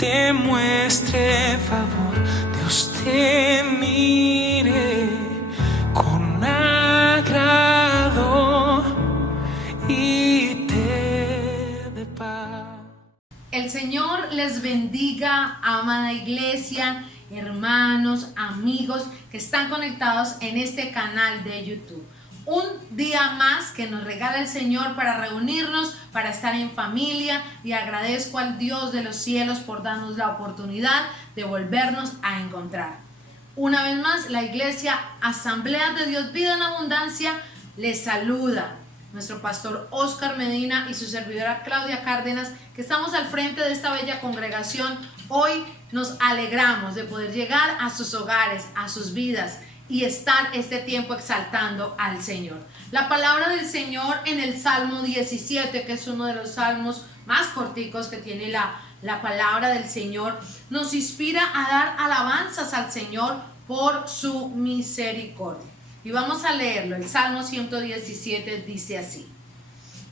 te muestre favor, Dios te mire con agrado y te dé paz. El Señor les bendiga, amada iglesia, hermanos, amigos que están conectados en este canal de YouTube. Un día más que nos regala el Señor para reunirnos, para estar en familia, y agradezco al Dios de los cielos por darnos la oportunidad de volvernos a encontrar. Una vez más, la iglesia Asamblea de Dios Vida en Abundancia les saluda. Nuestro pastor Oscar Medina y su servidora Claudia Cárdenas, que estamos al frente de esta bella congregación. Hoy nos alegramos de poder llegar a sus hogares, a sus vidas, y estar este tiempo exaltando al Señor. La palabra del Señor en el Salmo 17, que es uno de los salmos más corticos que tiene la palabra del Señor, nos inspira a dar alabanzas al Señor por su misericordia. Y vamos a leerlo. El Salmo 117 dice así: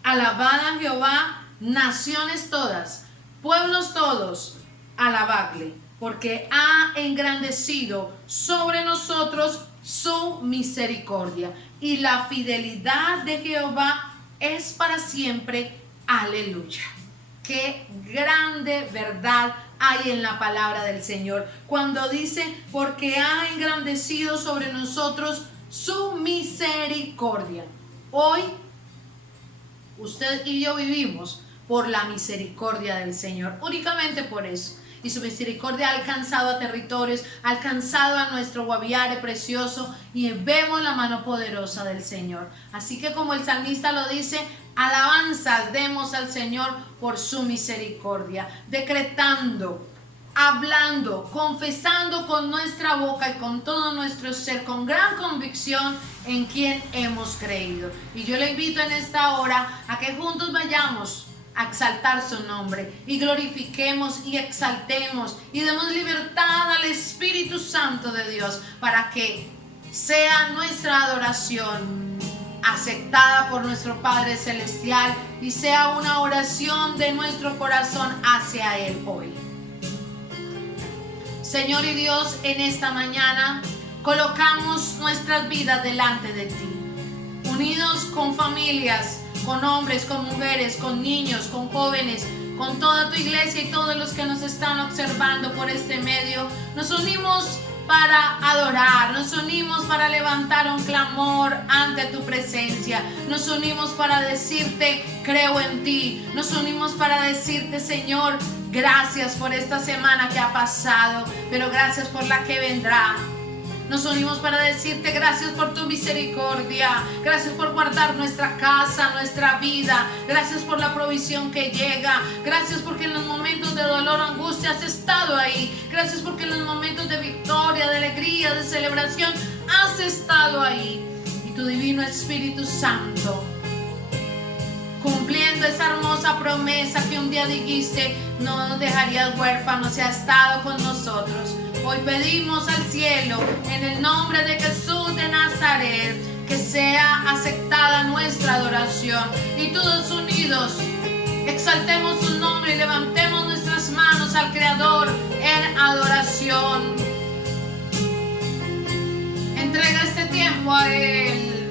alabad a Jehová, naciones todas, pueblos todos, alabadle, porque ha engrandecido sobre nosotros su misericordia, y la fidelidad de Jehová es para siempre. Aleluya. Qué grande verdad hay en la palabra del Señor cuando dice: porque ha engrandecido sobre nosotros su misericordia. Hoy usted y yo vivimos por la misericordia del Señor, únicamente por eso. Y su misericordia ha alcanzado a territorios, ha alcanzado a nuestro Guaviare precioso, y vemos la mano poderosa del Señor. Así que, como el salmista lo dice, alabanzas demos al Señor por su misericordia, decretando, hablando, confesando con nuestra boca y con todo nuestro ser, con gran convicción en quien hemos creído. Y yo le invito en esta hora a que juntos vayamos a exaltar su nombre y glorifiquemos y exaltemos y demos libertad al Espíritu Santo de Dios para que sea nuestra adoración aceptada por nuestro Padre Celestial y sea una oración de nuestro corazón hacia Él hoy. Señor y Dios, en esta mañana colocamos nuestras vidas delante de ti, unidos con familias, con hombres, con mujeres, con niños, con jóvenes, con toda tu iglesia y todos los que nos están observando por este medio. Nos unimos para adorar, nos unimos para levantar un clamor ante tu presencia, nos unimos para decirte: creo en ti, nos unimos para decirte: Señor, gracias por esta semana que ha pasado, pero gracias por la que vendrá. Nos unimos para decirte gracias por tu misericordia, gracias por guardar nuestra casa, nuestra vida, gracias por la provisión que llega, gracias porque en los momentos de dolor o angustia has estado ahí, gracias porque en los momentos de victoria, de alegría, de celebración has estado ahí. Y tu divino Espíritu Santo, cumpliendo esa hermosa promesa que un día dijiste, no nos dejarías huérfanos, y ha estado con nosotros. Hoy pedimos al cielo, en el nombre de Jesús de Nazaret, que sea aceptada nuestra adoración, y todos unidos exaltemos su nombre y levantemos nuestras manos al Creador en adoración. Entrega este tiempo a Él.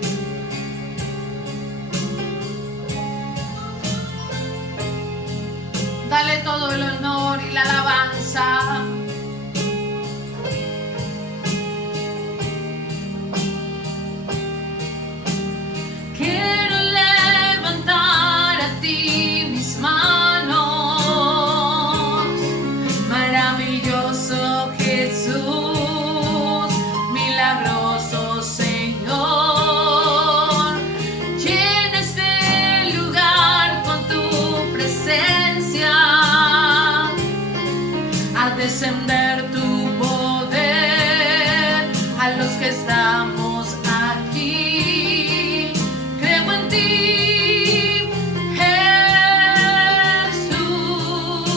Dale todo el honor y la alabanza. Quiero levantar a ti mis manos, maravilloso Jesús, milagroso Señor. Llena este lugar con tu presencia, a descender tu poder a los que estamos aquí. Creo en ti, Jesús,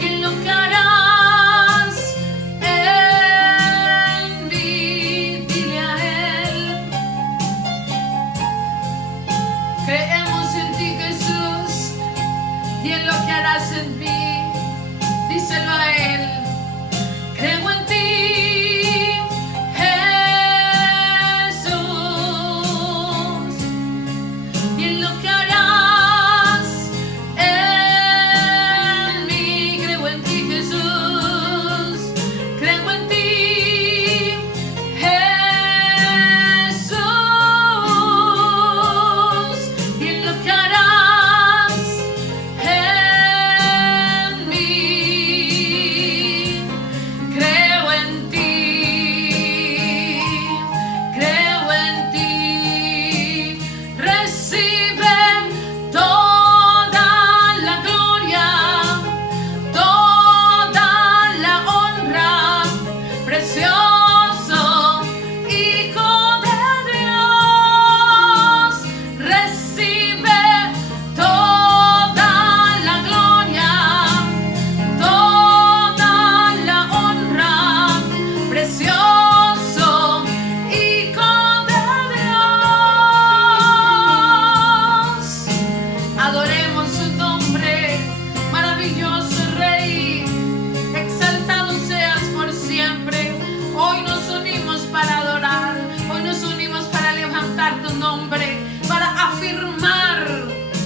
y en lo que harás en mí. Dile a Él: creemos en ti, Jesús, y en lo que harás harás en mí. Díselo a Él. Creo en ti, Jesús, y en lo que harás en mí. Creo en ti, Jesús. Creo en ti, Jesús, y en lo que harás en mí. Creo en ti, creo en ti. Recibe toda la gloria, toda la honra, precioso Hijo de Dios. Recibe toda la gloria, toda la honra, precioso Hijo de Dios. Adoremos su nombre, maravilloso Rey, exaltado seas por siempre. Hoy nos unimos para adorar, hoy nos unimos para levantar tu nombre, para afirmar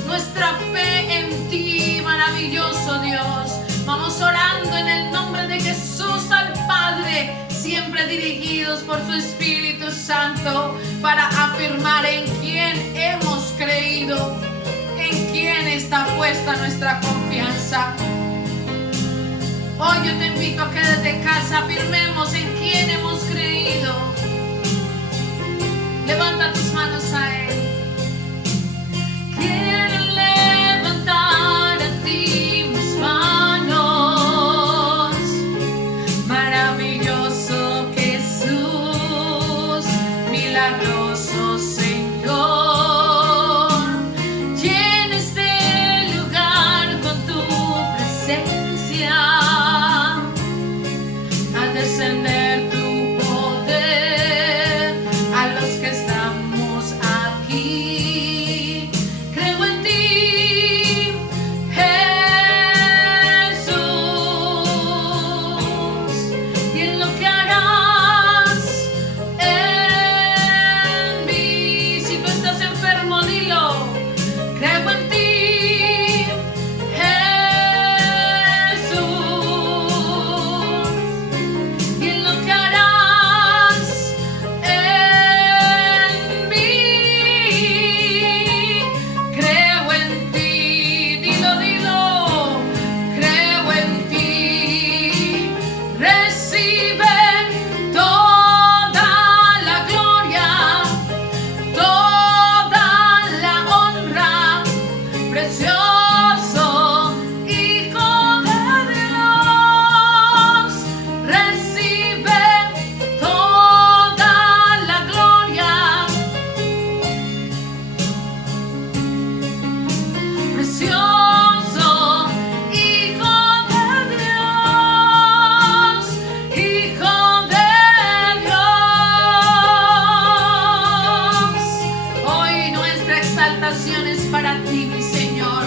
nuestra fe en ti, maravilloso Dios. Vamos orando en el nombre de Jesús al Padre, siempre dirigidos por su Espíritu Santo, para afirmar en quién hemos creído, en quién está puesta nuestra confianza. Hoy yo te invito a que desde casa afirmemos en quién hemos creído. Levanta tus manos a Él. Quiero levantar a ti mis manos, maravilloso Jesús, milagroso Señor. Llena este lugar con tu presencia, al descender tu poder a los que estamos aquí. Creo en ti, Jesús, y en lo que harás en mí. Si tú estás enfermo, dilo. Creo en ti, Jesús, y en lo que harás en mí. Creo en ti, dilo, dilo. Creo en ti. Recibe toda la gloria, toda la honra, precioso Hijo de Dios. Recibe toda la gloria, precioso Hijo de Dios, Hijo de Dios. Hoy nuestra exaltación es para ti, mi Señor,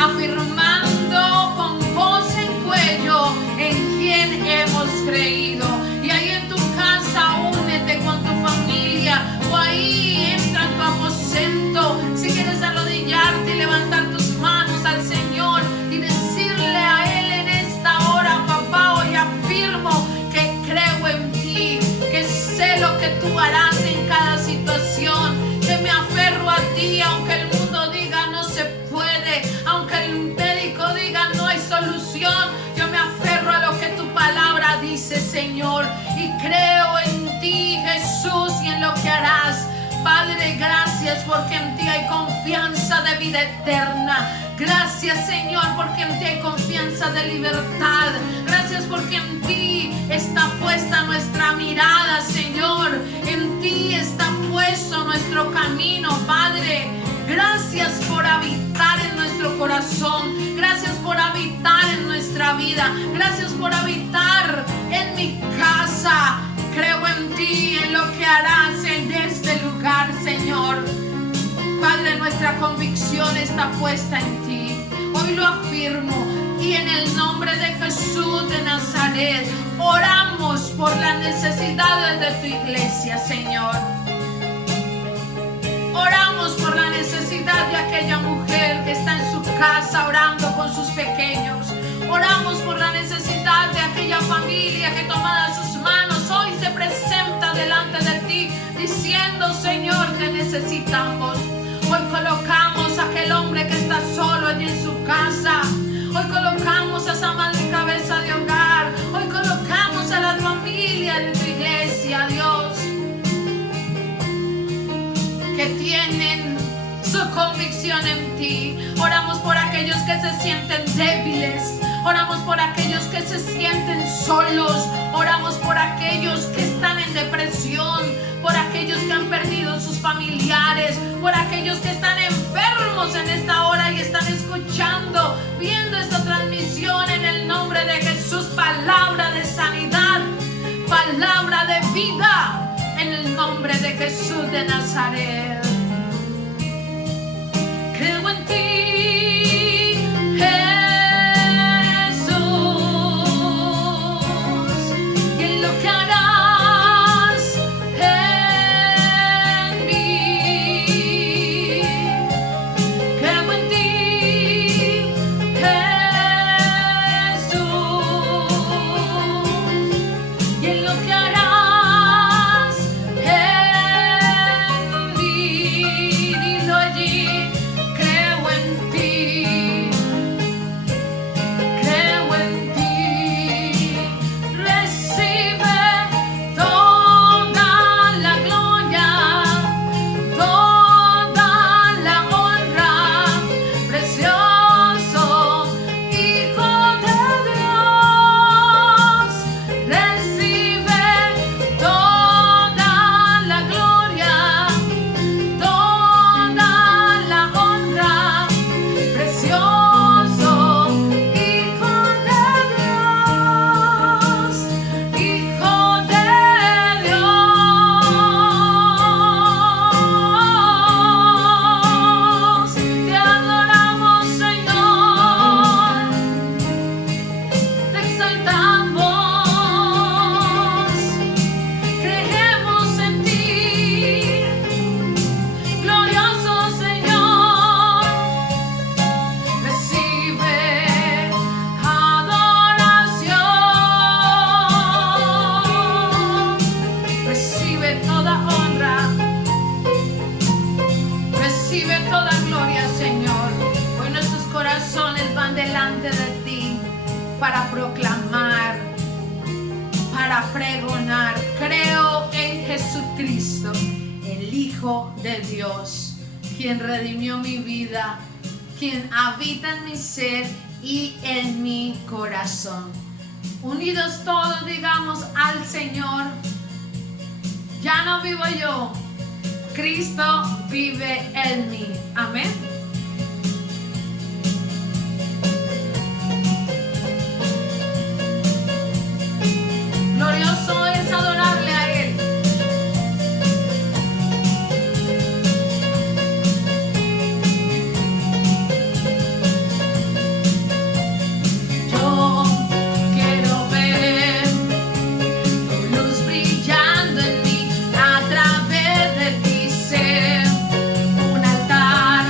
afirmando con voz en cuello en quien hemos creído. Y ahí en tu casa únete con tu familia, o ahí entra en tu aposento. Si quieres arrodillarte y levantar tus manos al Señor y decirle a Él en esta hora: papá, hoy afirmo que creo en ti, que sé lo que tú harás en cada situación, que me aferro a ti aunque el mundo diga no se puede, aunque el médico diga no hay solución. Yo me aferro a lo que tu palabra dice, Señor, y creo en ti, Jesús, y en lo que harás. Padre, gracias porque en ti hay confianza de vida eterna. Gracias, Señor, porque en ti hay confianza de libertad. Gracias porque en ti está puesta nuestra mirada, Señor. En ti está puesto nuestro camino, Padre. Gracias por habitar en nuestro corazón. Gracias por habitar en nuestra vida. Gracias por habitar en mi casa. Creo en ti, en lo que harás en este lugar, Señor. Padre, nuestra convicción está puesta en ti. Hoy lo afirmo. el nombre de Jesús de Nazaret, oramos por las necesidades de tu iglesia, Señor. Oramos por la necesidad de aquella mujer que está en su casa orando con sus pequeños. Oramos por la necesidad de aquella familia que tomada sus manos hoy se presenta delante de ti diciendo: Señor, te necesitamos. Hoy colocamos a aquel hombre que está solo allí en su casa. Hoy colocamos a esa madre cabeza de hogar. Hoy colocamos a la familia de tu iglesia, Dios, que tienen su convicción en ti. Oramos por aquellos que se sienten débiles. Oramos por aquellos que se sienten solos. Oramos por aquellos que están en depresión, por aquellos que han perdido sus familiares, por aquellos que están enfermos en esta hora y están escuchando, viendo esta transmisión. En el nombre de Jesús, palabra de sanidad, palabra de vida, en el nombre de Jesús de Nazaret. Creo en ti, Jesús, y en lo que harás en mí. Creo en ti, Jesús, y en lo que harás en mí. Dilo allí. Creo en ti, recibe toda la gloria, toda la honra, precioso Hijo de Dios. Recibe toda la gloria, toda la honra, precioso Hijo de Dios, Hijo de Dios. Te adoramos, Señor, te exaltamos, creemos en ti, glorioso Señor. Recibe adoración, recibe toda honra, recibe toda gloria, Señor. Hoy nuestros corazones van delante de ti para proclamar, para pregonar: creo en Jesucristo, el Hijo de Dios, quien redimió mi vida, quien habita en mi ser y en mi corazón. Unidos todos digamos al Señor: ya no vivo yo, Cristo vive en mí. Amén. Glorioso es adorarle a Él. Yo quiero ver tu luz brillando en mí, a través de ti ser un altar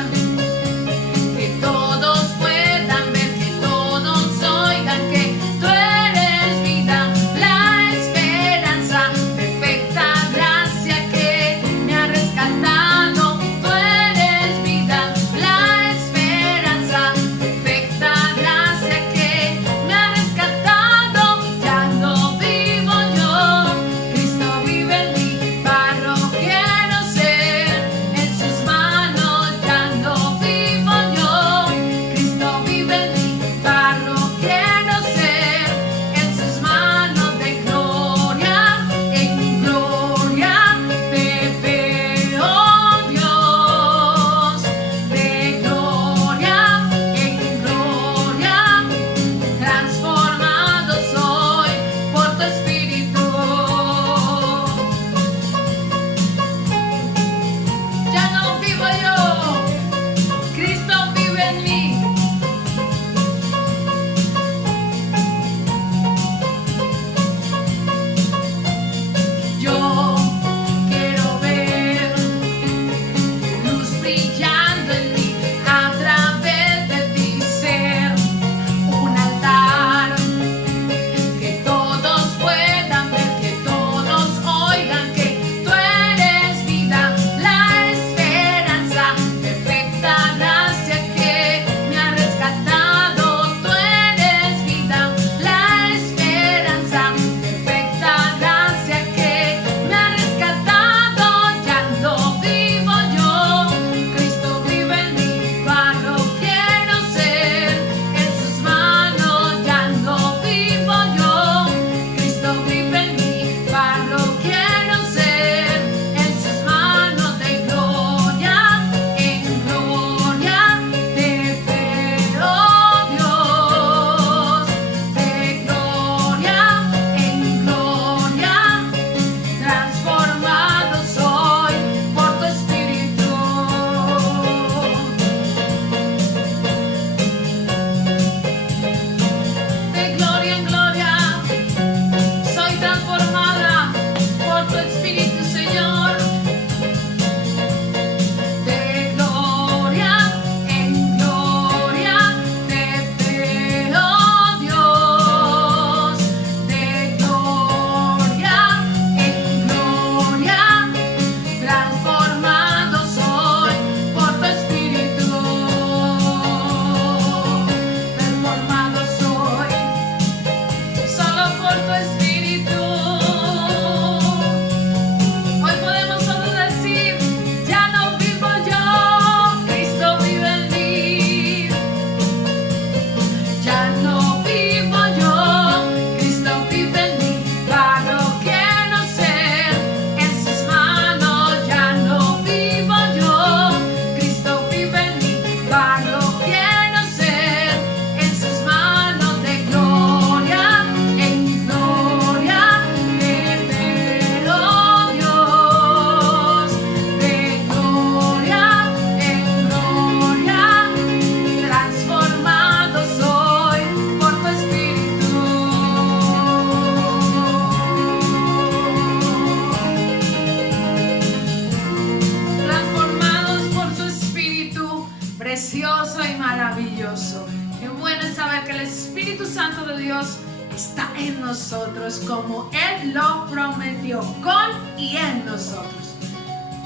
Santo de Dios está en nosotros como Él lo prometió, con y en nosotros.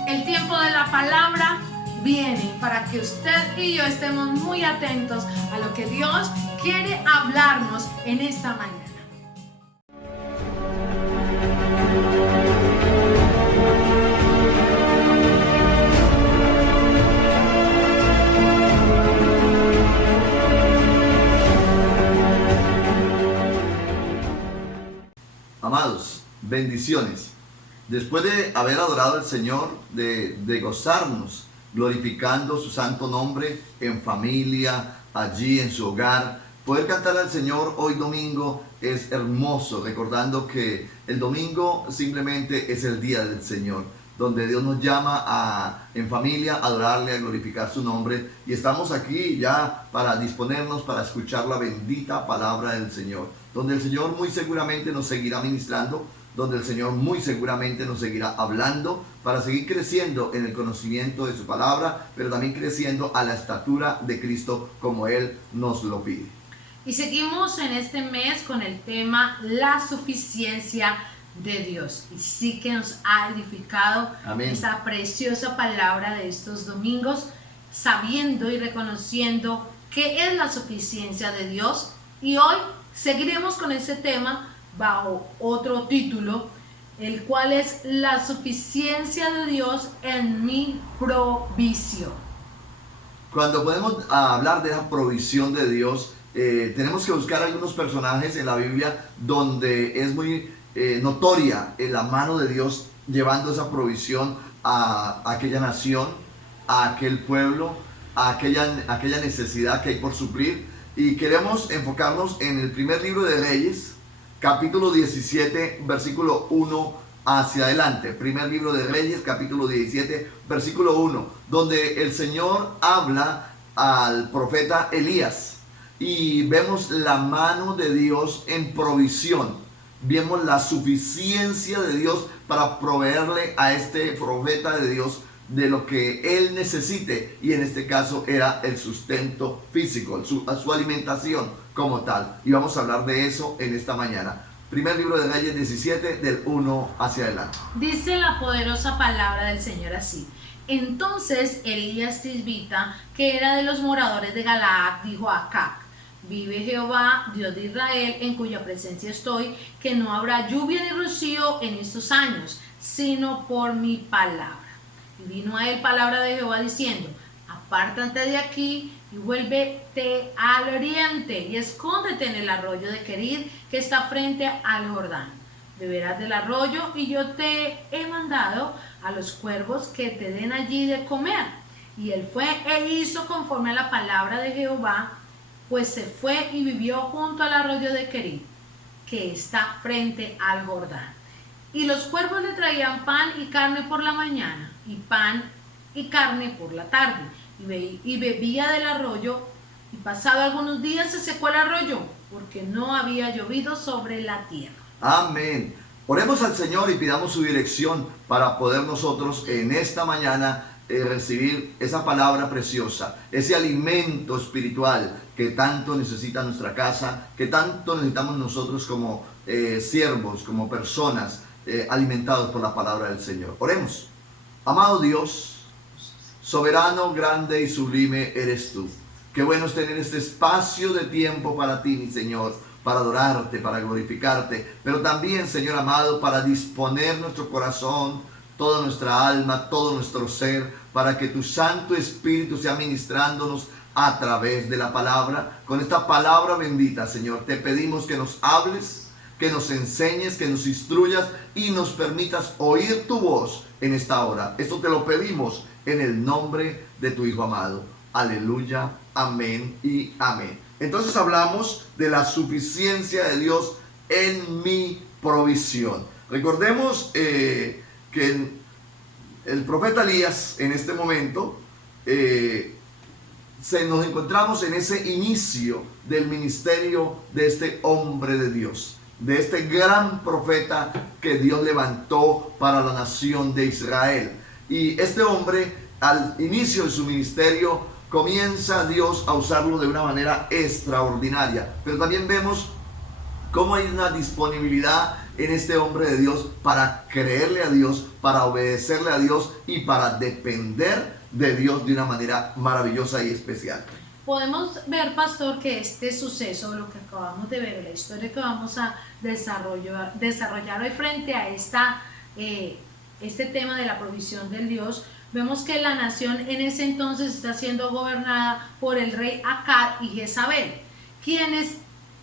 El tiempo de la palabra viene para que usted y yo estemos muy atentos a lo que Dios quiere hablarnos en esta mañana. Amados, bendiciones. Después de haber adorado al Señor, de gozarnos, glorificando su santo nombre en familia, allí en su hogar, poder cantar al Señor hoy domingo es hermoso, recordando que el domingo simplemente es el día del Señor, donde Dios nos llama en familia a adorarle, a glorificar su nombre, y estamos aquí ya para disponernos para escuchar la bendita palabra del Señor, donde el Señor muy seguramente nos seguirá ministrando, donde el Señor muy seguramente nos seguirá hablando para seguir creciendo en el conocimiento de su palabra, pero también creciendo a la estatura de Cristo como Él nos lo pide. Y seguimos en este mes con el tema la suficiencia de Dios. Y sí que nos ha edificado Amén. Esa preciosa palabra de estos domingos, sabiendo y reconociendo qué es la suficiencia de Dios. Y hoy seguiremos con ese tema bajo otro título, el cual es la suficiencia de Dios en mi provisión. Cuando podemos hablar de la provisión de Dios, tenemos que buscar algunos personajes en la Biblia donde es muy notoria la mano de Dios llevando esa provisión a aquella nación, a aquel pueblo, a aquella necesidad que hay por suplir. Y queremos enfocarnos en el primer libro de Reyes, capítulo 17, versículo 1 hacia adelante. Primer libro de Reyes, capítulo 17, versículo 1, donde el Señor habla al profeta Elías. Y vemos la mano de Dios en provisión. Vemos la suficiencia de Dios para proveerle a este profeta de Dios de lo que él necesite, y en este caso era el sustento físico, su alimentación como tal. Y vamos a hablar de eso en esta mañana. Primer libro de Reyes 17, del 1 hacia adelante. Dice la poderosa palabra del Señor así: entonces Elías Tisbita, que era de los moradores de Galaad, dijo a Acab: vive Jehová, Dios de Israel, en cuya presencia estoy, que no habrá lluvia ni rocío en estos años, sino por mi palabra. Y vino a él palabra de Jehová diciendo: apártate de aquí y vuélvete al oriente y escóndete en el arroyo de Querid, que está frente al Jordán. Beberás del arroyo, y yo te he mandado a los cuervos que te den allí de comer. Y él fue e hizo conforme a la palabra de Jehová, pues se fue y vivió junto al arroyo de Querid, que está frente al Jordán. Y los cuervos le traían pan y carne por la mañana, y pan y carne por la tarde, y bebía del arroyo, y pasado algunos días se secó el arroyo, porque no había llovido sobre la tierra. Amén. Oremos al Señor y pidamos su dirección para poder nosotros en esta mañana recibir esa palabra preciosa, ese alimento espiritual que tanto necesita nuestra casa, que tanto necesitamos nosotros como siervos, como personas alimentados por la palabra del Señor. Oremos. Amado Dios, soberano, grande y sublime eres tú. Qué bueno es tener este espacio de tiempo para ti, mi Señor, para adorarte, para glorificarte, pero también, Señor amado, para disponer nuestro corazón, toda nuestra alma, todo nuestro ser, para que tu Santo Espíritu sea ministrándonos a través de la palabra. Con esta palabra bendita, Señor, te pedimos que nos hables, que nos enseñes, que nos instruyas y nos permitas oír tu voz en esta hora. Esto te lo pedimos en el nombre de tu Hijo amado. Aleluya, amén y amén. Entonces hablamos de la suficiencia de Dios en mi provisión. Recordemos que el profeta Elías en este momento nos encontramos en ese inicio del ministerio de este hombre de Dios, de este gran profeta que Dios levantó para la nación de Israel. Y este hombre, al inicio de su ministerio, comienza Dios a usarlo de una manera extraordinaria. Pero también vemos cómo hay una disponibilidad en este hombre de Dios para creerle a Dios, para obedecerle a Dios y para depender de Dios de una manera maravillosa y especial. Podemos ver, pastor, que este suceso, lo que acabamos de ver, la historia que vamos a desarrollar hoy frente a este tema de la provisión del Dios, vemos que la nación en ese entonces está siendo gobernada por el rey Acab y Jezabel, quienes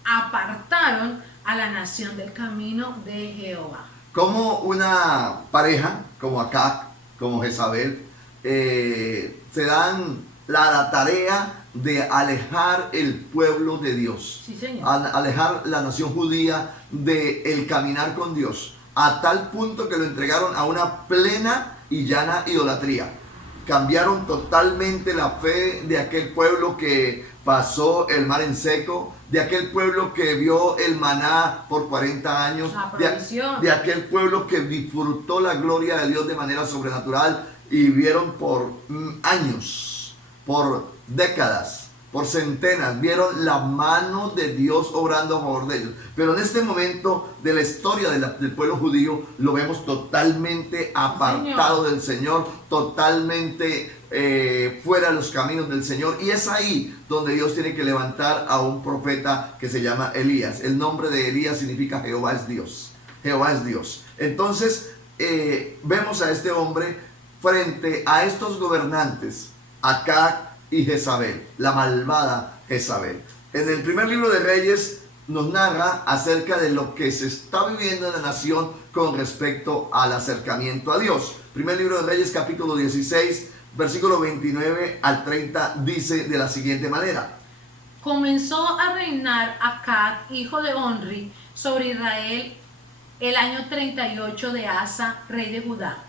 apartaron a la nación del camino de Jehová. Como una pareja, como Acab, como Jezabel, se dan la tarea de alejar el pueblo de Dios, Sí, señor. alejar la nación judía del caminar con Dios, a tal punto que lo entregaron a una plena y llana idolatría. Cambiaron totalmente la fe de aquel pueblo que pasó el mar en seco, de aquel pueblo que vio el maná por 40 años, La provisión. de aquel pueblo que disfrutó la gloria de Dios de manera sobrenatural y vieron por años, por décadas, por centenas, vieron la mano de Dios obrando a favor de ellos. Pero en este momento de la historia del pueblo judío lo vemos totalmente apartado del Señor, totalmente fuera de los caminos del Señor. Y es ahí donde Dios tiene que levantar a un profeta que se llama Elías. El nombre de Elías significa Jehová es Dios. Jehová es Dios. Entonces vemos a este hombre frente a estos gobernantes, Acab y Jezabel, la malvada Jezabel. En el primer libro de Reyes nos narra acerca de lo que se está viviendo en la nación con respecto al acercamiento a Dios. Primer libro de Reyes, capítulo 16, versículo 29 al 30, dice de la siguiente manera: Comenzó a reinar Acab, hijo de Onri, sobre Israel el año 38 de Asa, rey de Judá.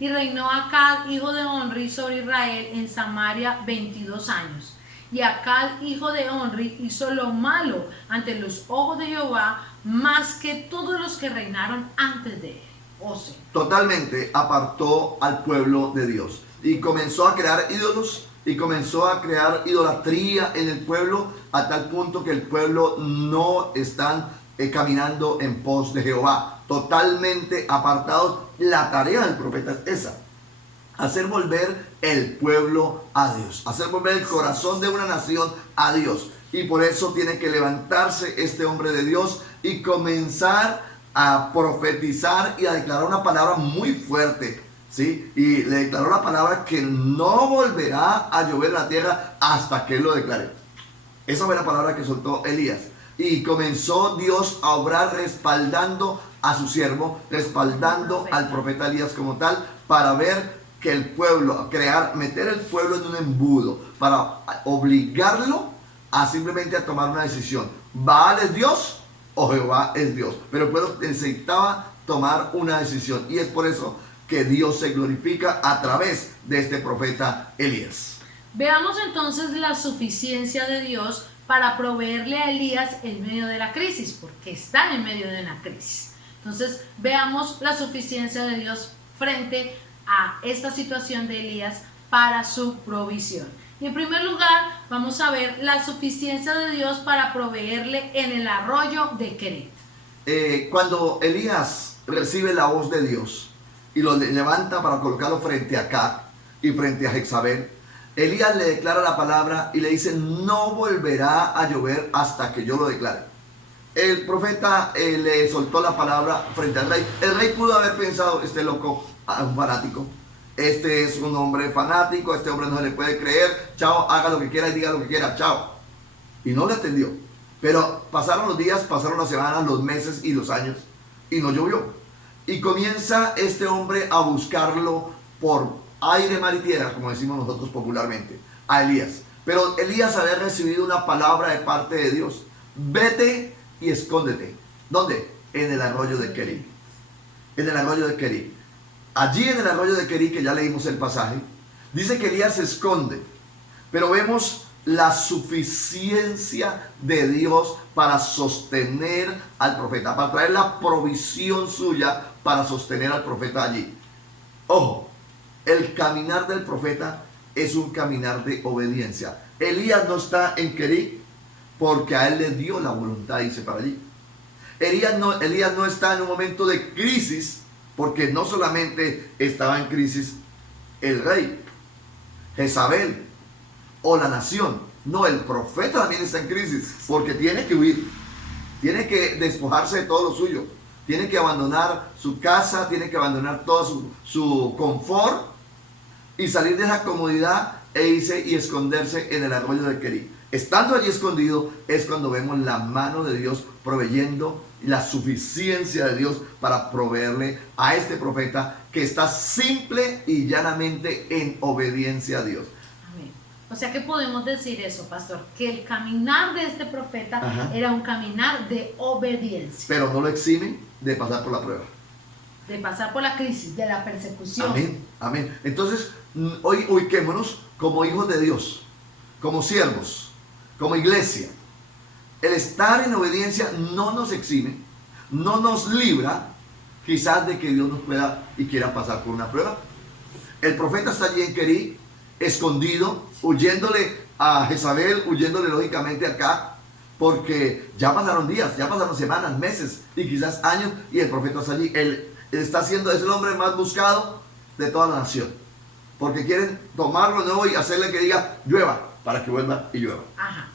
Y reinó Acab, hijo de Onri, sobre Israel en Samaria 22 años. Y Acab, hijo de Onri, hizo lo malo ante los ojos de Jehová, más que todos los que reinaron antes de él. O sea, totalmente apartó al pueblo de Dios y comenzó a crear ídolos y comenzó a crear idolatría en el pueblo, a tal punto que el pueblo no están caminando en pos de Jehová, totalmente apartados. La tarea del profeta es esa: hacer volver el pueblo a Dios, hacer volver el corazón de una nación a Dios. Y por eso tiene que levantarse este hombre de Dios y comenzar a profetizar y a declarar una palabra muy fuerte, ¿sí? Y le declaró la palabra que no volverá a llover en la tierra hasta que él lo declare. Esa fue la palabra que soltó Elías. Y comenzó Dios a obrar respaldando a su siervo, respaldando al profeta Elías como tal, para ver que el pueblo, meter el pueblo en un embudo, para obligarlo a simplemente a tomar una decisión: ¿Baal es Dios o Jehová es Dios? Pero el pueblo necesitaba tomar una decisión, y es por eso que Dios se glorifica a través de este profeta Elías. veamos entonces la suficiencia de Dios para proveerle a Elías en medio de la crisis, porque está en medio de una crisis. Entonces veamos la suficiencia de Dios frente a esta situación de Elías para su provisión. Y en primer lugar vamos a ver la suficiencia de Dios para proveerle en el arroyo de Queret. Cuando Elías recibe la voz de Dios y lo levanta para colocarlo frente a Acab y frente a Jezabel, Elías le declara la palabra y le dice: no volverá a llover hasta que yo lo declare. El profeta le soltó la palabra frente al rey. El rey pudo haber pensado: este loco, un fanático, este es un hombre fanático, este hombre no se le puede creer, chao, haga lo que quiera y diga lo que quiera, chao. Y no le atendió. Pero pasaron los días, pasaron las semanas, los meses y los años, y no llovió. Y comienza este hombre a buscarlo por aire, mar y tierra, como decimos nosotros popularmente, a Elías. Pero Elías había recibido una palabra de parte de Dios: vete y escóndete. ¿Dónde? En el arroyo de Querit. En el arroyo de Querit. Allí en el arroyo de Querit, que ya leímos el pasaje, dice que Elías se esconde. Pero vemos la suficiencia de Dios para sostener al profeta, para traer la provisión suya para sostener al profeta allí. Ojo, el caminar del profeta es un caminar de obediencia. Elías no está en Querí porque a él le dio la voluntad de irse para allí. Elías no está en un momento de crisis porque no solamente estaba en crisis el rey, Jezabel o la nación. No, el profeta también está en crisis porque tiene que huir, tiene que despojarse de todo lo suyo, tiene que abandonar su casa, tiene que abandonar todo su confort y salir de esa comodidad e irse y esconderse en el arroyo de Querí. Estando allí escondido es cuando vemos la mano de Dios proveyendo la suficiencia de Dios para proveerle a este profeta que está simple y llanamente en obediencia a Dios. Amén. O sea que podemos decir eso, pastor, que el caminar de este profeta Ajá. era un caminar de obediencia, Pero no lo exime de pasar por la prueba. de pasar por la crisis, de la persecución. Amén, amén. Entonces, hoy ubiquémonos como hijos de Dios, como siervos, como iglesia. El estar en obediencia no nos exime, no nos libra quizás de que Dios nos pueda y quiera pasar por una prueba. El profeta está allí en Querí, escondido, huyéndole a Jezabel, huyéndole lógicamente acá, porque ya pasaron días, ya pasaron semanas, meses y quizás años, y el profeta está allí. Él está siendo, es el hombre más buscado de toda la nación, porque quieren tomarlo de nuevo y hacerle que diga llueva, para que vuelva y llueva. Ajá.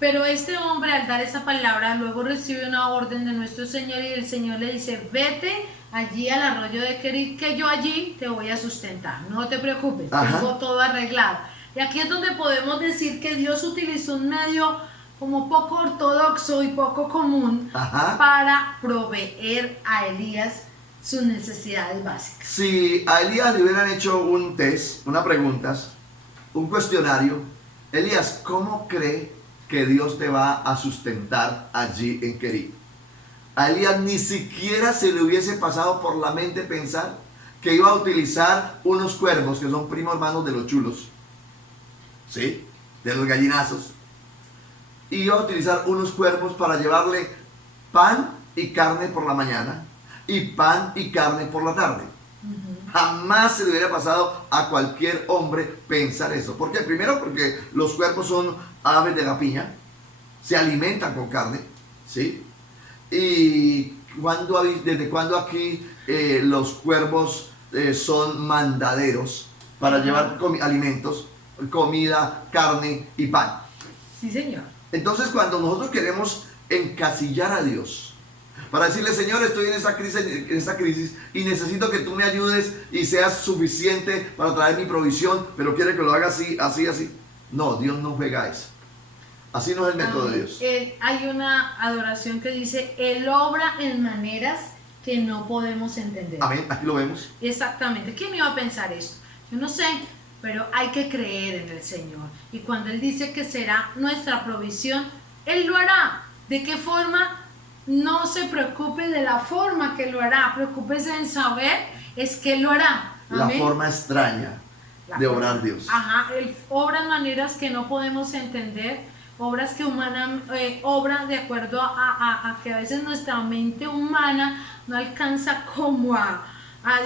Pero este hombre, al dar esa palabra, luego recibe una orden de nuestro Señor y el Señor le dice: vete allí al arroyo de Querí, que yo allí te voy a sustentar, no te preocupes. Ajá. Tengo todo arreglado. Y aquí es donde podemos decir que Dios utilizó un medio como poco ortodoxo y poco común, Ajá. para proveer a Elías sus necesidades básicas. Si a Elías le hubieran hecho un test, unas preguntas, un cuestionario: Elías, ¿cómo cree que Dios te va a sustentar allí en Querí? A Elías ni siquiera se le hubiese pasado por la mente pensar que iba a utilizar unos cuervos que son primos hermanos de los chulos, ¿sí? De los gallinazos. Y iba a utilizar unos cuervos para llevarle pan y carne por la mañana y pan y carne por la tarde. Jamás se le hubiera pasado a cualquier hombre pensar eso. ¿Por qué? Primero porque los cuervos son aves de rapiña, se alimentan con carne, ¿sí? Y ¿desde cuándo aquí los cuervos son mandaderos para llevar alimentos, comida, carne y pan? Sí, Señor. Entonces, cuando nosotros queremos encasillar a Dios para decirle: Señor, estoy en esta crisis y necesito que tú me ayudes y seas suficiente para traer mi provisión, pero quiere que lo haga así, así, así. No, Dios no juega eso. Así no es el método de Dios. Hay una adoración que dice: Él obra en maneras que no podemos entender. Amén, aquí lo vemos. Exactamente. ¿Quién iba a pensar esto? Yo no sé, pero hay que creer en el Señor. Y cuando Él dice que será nuestra provisión, Él lo hará. ¿De qué forma? No se preocupe de la forma que lo hará, preocúpese en saber es que Él lo hará. La Amén. forma extraña de obrar Dios. Ajá, Él obra en maneras que no podemos entender, obras que obra de acuerdo a que a veces nuestra mente humana no alcanza como a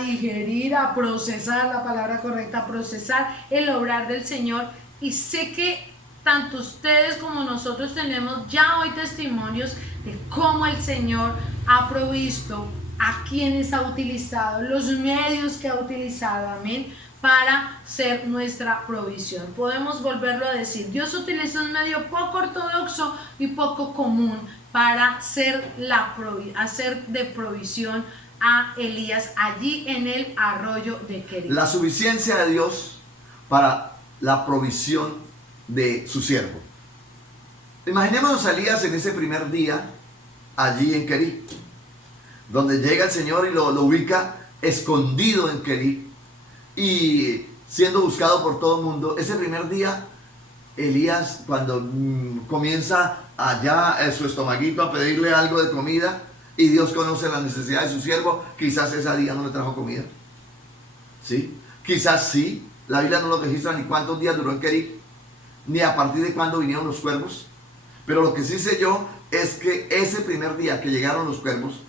digerir, a procesar, la palabra correcta, a procesar el obrar del Señor. Y sé que tanto ustedes como nosotros tenemos ya hoy testimonios de cómo el Señor ha provisto, a quienes ha utilizado, los medios que ha utilizado, amén, para ser nuestra provisión. Podemos volverlo a decir: Dios utiliza un medio poco ortodoxo y poco común para hacer de provisión a Elías allí en el arroyo de Querí. La suficiencia de Dios para la provisión de su siervo. Imaginémonos a Elías en ese primer día allí en Querí, donde llega el Señor y lo ubica escondido en Querí y siendo buscado por todo el mundo. Ese primer día, Elías, cuando comienza allá en su estomaguito a pedirle algo de comida, y Dios conoce la necesidad de su siervo, quizás ese día no le trajo comida, ¿sí? Quizás sí. La Biblia no lo registra ni cuántos días duró en Querí, ni a partir de cuándo vinieron los cuervos. Pero lo que sí sé yo es que ese primer día que llegaron los cuervos,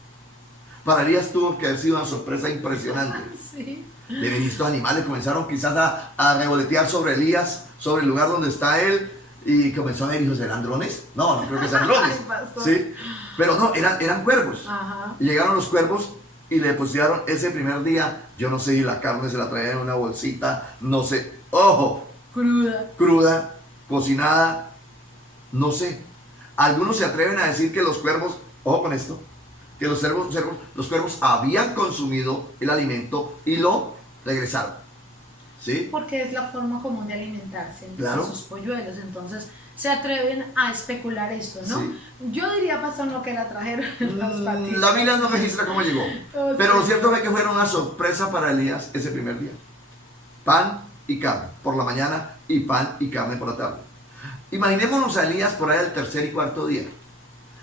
Para Elías tuvo que haber sido una sorpresa impresionante. Sí. De venir estos animales comenzaron quizás a revolotear sobre Elías, sobre el lugar donde está él, y comenzó a ver, hijos, ¿serán drones? No, no creo que sean drones. Ay, pastor. ¿Sí? Pero no, eran cuervos. Ajá. Y llegaron los cuervos y le depositaron ese primer día, yo no sé si la carne se la traía en una bolsita, no sé, ojo, cruda, cocinada, no sé. Algunos se atreven a decir que los cuervos, ojo con esto, que los cuervos habían consumido el alimento y lo regresaron. ¿Sí? Porque es la forma común de alimentarse, Claro. sus polluelos, entonces se atreven a especular esto, ¿no? Sí. Yo diría, pastor, no que la trajeron en los patitos. La Biblia no registra cómo llegó. Oh, Pero lo sí. cierto es que fueron una sorpresa para Elías ese primer día. Pan y carne por la mañana y pan y carne por la tarde. Imaginémonos a Elías por ahí el tercer y cuarto día.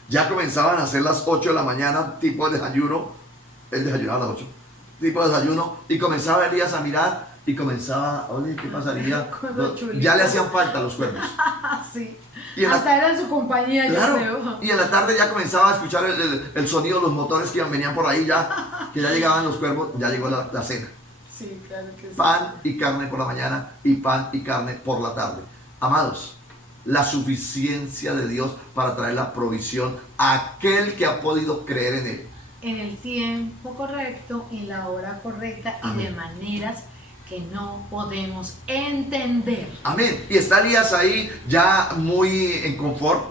Ya comenzaban a ser las 8 de la mañana, tipo de desayuno. Él desayunaba a las 8. Tipo de desayuno. Y comenzaba Elías a mirar y comenzaba, oye, ¿qué pasaría? Ya le hacían falta los cuervos. Sí. Y en Hasta era en su compañía, yo Claro, creo. y en la tarde ya comenzaba a escuchar el sonido de los motores que venían por ahí ya, que ya llegaban los cuervos, ya llegó la cena. Sí, claro que sí. Pan y carne por la mañana y pan y carne por la tarde. Amados, la suficiencia de Dios para traer la provisión a aquel que ha podido creer en Él. En el tiempo correcto, en la hora correcta y Amén. de maneras que no podemos entender. Amén. Y está Elías ahí ya muy en confort.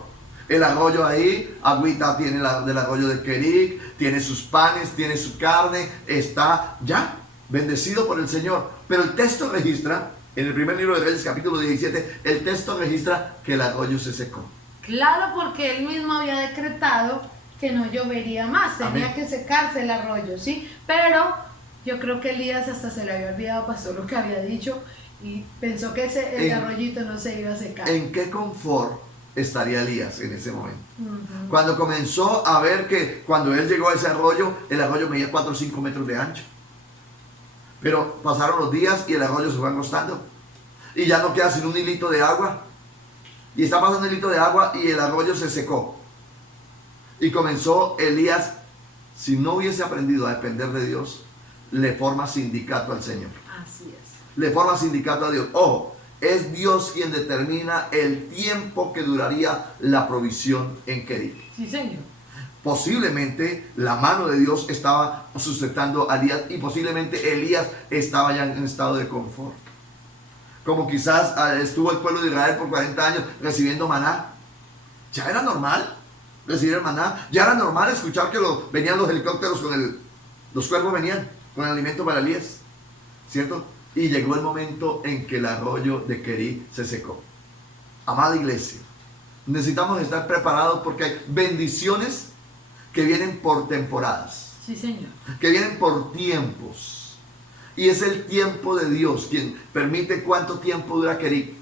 El arroyo ahí, agüita tiene del arroyo de Kerit, tiene sus panes, tiene su carne, está ya bendecido por el Señor. Pero el texto registra, en el primer libro de Reyes, capítulo 17, el texto registra que el arroyo se secó. Claro, porque él mismo había decretado que no llovería más, tenía Amén. que secarse el arroyo, ¿sí? Pero yo creo que Elías hasta se le había olvidado, pastor, lo que había dicho y pensó que el arroyito no se iba a secar. ¿En qué confort estaría Elías en ese momento? Ujú. Cuando comenzó a ver que cuando él llegó a ese arroyo, el arroyo medía 4 o 5 metros de ancho. Pero pasaron los días y el arroyo se fue angostando. Y ya no queda sin un hilito de agua. Y está pasando el hilito de agua y el arroyo se secó. Y comenzó Elías, si no hubiese aprendido a depender de Dios, le forma sindicato al Señor. Así es. Le forma sindicato a Dios. Ojo, es Dios quien determina el tiempo que duraría la provisión en Kerit. Sí, señor. Posiblemente la mano de Dios estaba sustentando a Elías y posiblemente Elías estaba ya en estado de confort. Como quizás estuvo el pueblo de Israel por 40 años recibiendo maná. Ya era normal recibir el maná. Ya era normal escuchar que venían los helicópteros los cuervos venían con el alimento para Elías. ¿Cierto? Y llegó el momento en que el arroyo de Kerit se secó. Amada iglesia, necesitamos estar preparados porque hay bendiciones que vienen por temporadas, Sí, señor. que vienen por tiempos. Y es el tiempo de Dios quien permite cuánto tiempo dura Kerit.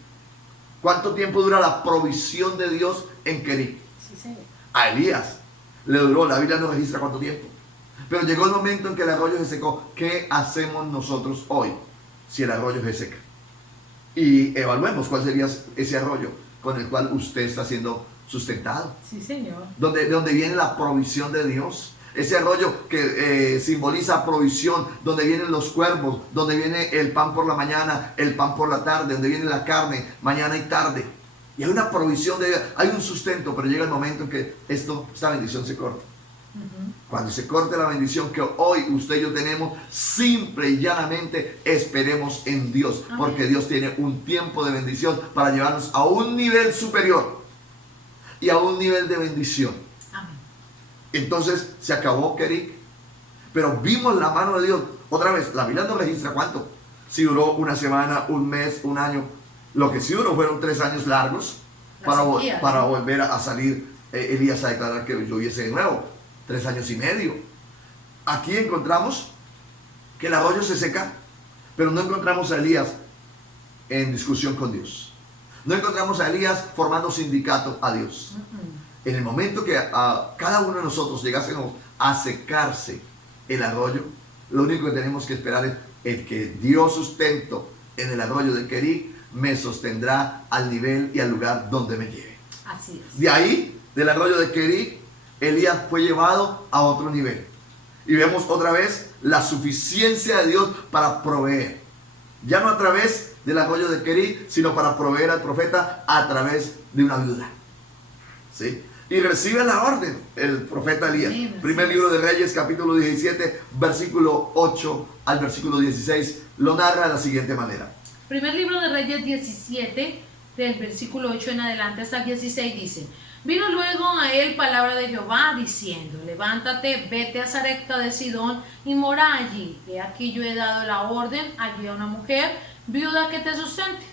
Cuánto tiempo dura la provisión de Dios en Kerit. Sí, señor. A Elías le duró, la Biblia no registra cuánto tiempo. Pero llegó el momento en que el arroyo se secó. ¿Qué hacemos nosotros hoy si el arroyo se seca? Y evaluemos cuál sería ese arroyo con el cual usted está siendo sustentado. Sí, señor. De donde viene la provisión de Dios. Ese arroyo que simboliza provisión, donde vienen los cuervos, donde viene el pan por la mañana, el pan por la tarde, donde viene la carne mañana y tarde. Y hay una provisión, hay un sustento, pero llega el momento en que esta bendición se corta. Ujú. Cuando se corte la bendición que hoy usted y yo tenemos, simple y llanamente esperemos en Dios. Amén. Porque Dios tiene un tiempo de bendición para llevarnos a un nivel superior y a un nivel de bendición. Amén. Entonces se acabó Kerit, pero vimos la mano de Dios. Otra vez, la Biblia no registra cuánto. Si duró una semana, un mes, un año. Lo que sí duró fueron 3 años largos La sequía, para ¿no? volver a salir Elías a declarar que lloviese de nuevo. 3 años y medio. Aquí encontramos que el arroyo se seca, pero no encontramos a Elías en discusión con Dios. No encontramos a Elías formando sindicato a Dios. Ujú. En el momento que a cada uno de nosotros llegásemos a secarse el arroyo, lo único que tenemos que esperar es el que dio sustento en el arroyo de Kerit me sostendrá al nivel y al lugar donde me lleve. Así es. De ahí, del arroyo de Kerit, Elías fue llevado a otro nivel. Y vemos otra vez la suficiencia de Dios para proveer. Ya no a través del arroyo de Querit, sino para proveer al profeta a través de una viuda. ¿Sí? Y recibe la orden el profeta Elías. Sí, Primer libro de Reyes, capítulo 17, versículo 8 al versículo 16, lo narra de la siguiente manera. Primer libro de Reyes 17, del versículo 8 en adelante hasta el 16 dice: Vino luego a él palabra de Jehová diciendo: Levántate, vete a Sarepta de Sidón y mora allí. He aquí yo he dado la orden allí a una mujer viuda que te sustente.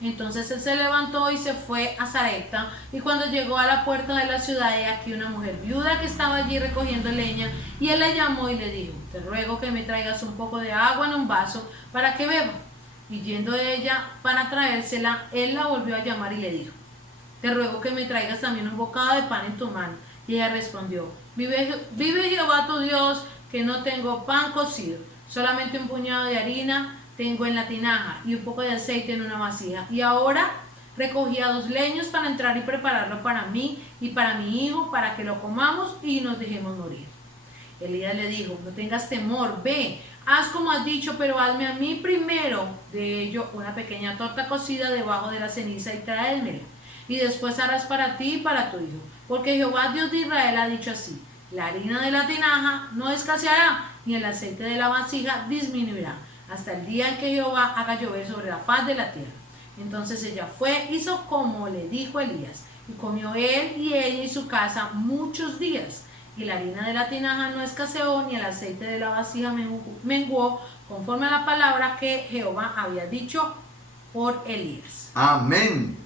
Entonces él se levantó y se fue a Sarepta, y cuando llegó a la puerta de la ciudad, he aquí una mujer viuda que estaba allí recogiendo leña, y él la llamó y le dijo: Te ruego que me traigas un poco de agua en un vaso para que beba. Y yendo ella para traérsela, él la volvió a llamar y le dijo: Te ruego que me traigas también un bocado de pan en tu mano. Y ella respondió: Vive Jehová tu Dios, que no tengo pan cocido, solamente un puñado de harina tengo en la tinaja y un poco de aceite en una vasija. Y ahora recogía 2 leños para entrar y prepararlo para mí y para mi hijo, para que lo comamos y nos dejemos morir. Elías le dijo: No tengas temor, ve, haz como has dicho, pero hazme a mí primero de ello una pequeña torta cocida debajo de la ceniza y tráemela. Y después harás para ti y para tu hijo, porque Jehová Dios de Israel ha dicho así: La harina de la tinaja no escaseará, ni el aceite de la vasija disminuirá, hasta el día en que Jehová haga llover sobre la faz de la tierra. Entonces ella fue, hizo como le dijo Elías, y comió él y ella y su casa muchos días. Y la harina de la tinaja no escaseó, ni el aceite de la vasija menguó, conforme a la palabra que Jehová había dicho por Elías. Amén.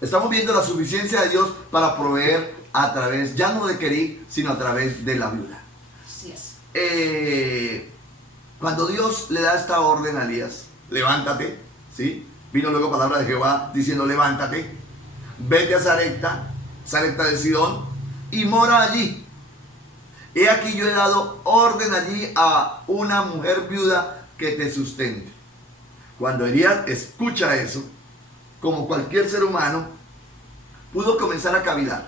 Estamos viendo la suficiencia de Dios para proveer a través, ya no de Querit, sino a través de la viuda. Así es. Cuando Dios le da esta orden a Elías: levántate, ¿sí? Vino luego palabra de Jehová diciendo: levántate, vete a Sarepta de Sidón, y mora allí. He aquí yo he dado orden allí a una mujer viuda que te sustente. Cuando Elías escucha eso, como cualquier ser humano, pudo comenzar a cavilar,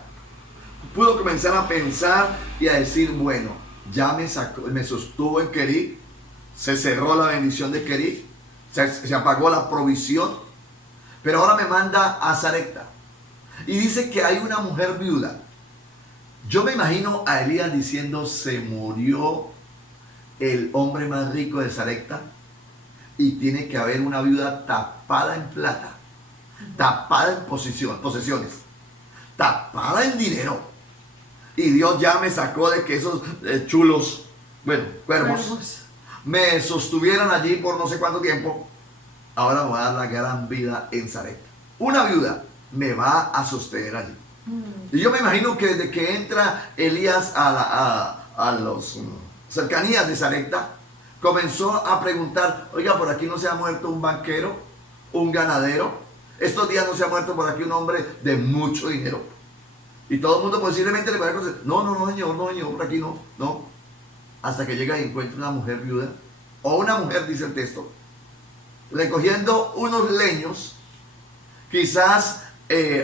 pudo comenzar a pensar y a decir: bueno, ya me sostuvo en Querit, se cerró la bendición de Querit, se apagó la provisión, pero ahora me manda a Sarepta y dice que hay una mujer viuda. Yo me imagino a Elías diciendo: se murió el hombre más rico de Sarepta y tiene que haber una viuda tapada en plata, tapada en posesiones, tapada en dinero. Y Dios ya me sacó de que esos chulos, bueno, cuervos, me sostuvieran allí por no sé cuánto tiempo. Ahora me voy a dar la gran vida en Sarepta. Una viuda me va a sostener allí. Y yo me imagino que desde que entra Elías a las cercanías de Sarepta, comenzó a preguntar: oiga, por aquí no se ha muerto un banquero, un ganadero, estos días no se ha muerto por aquí un hombre de mucho dinero. Y todo el mundo posiblemente le puede decir: no, señor, por aquí no. Hasta que llega y encuentra una mujer viuda, o una mujer, dice el texto, recogiendo unos leños, quizás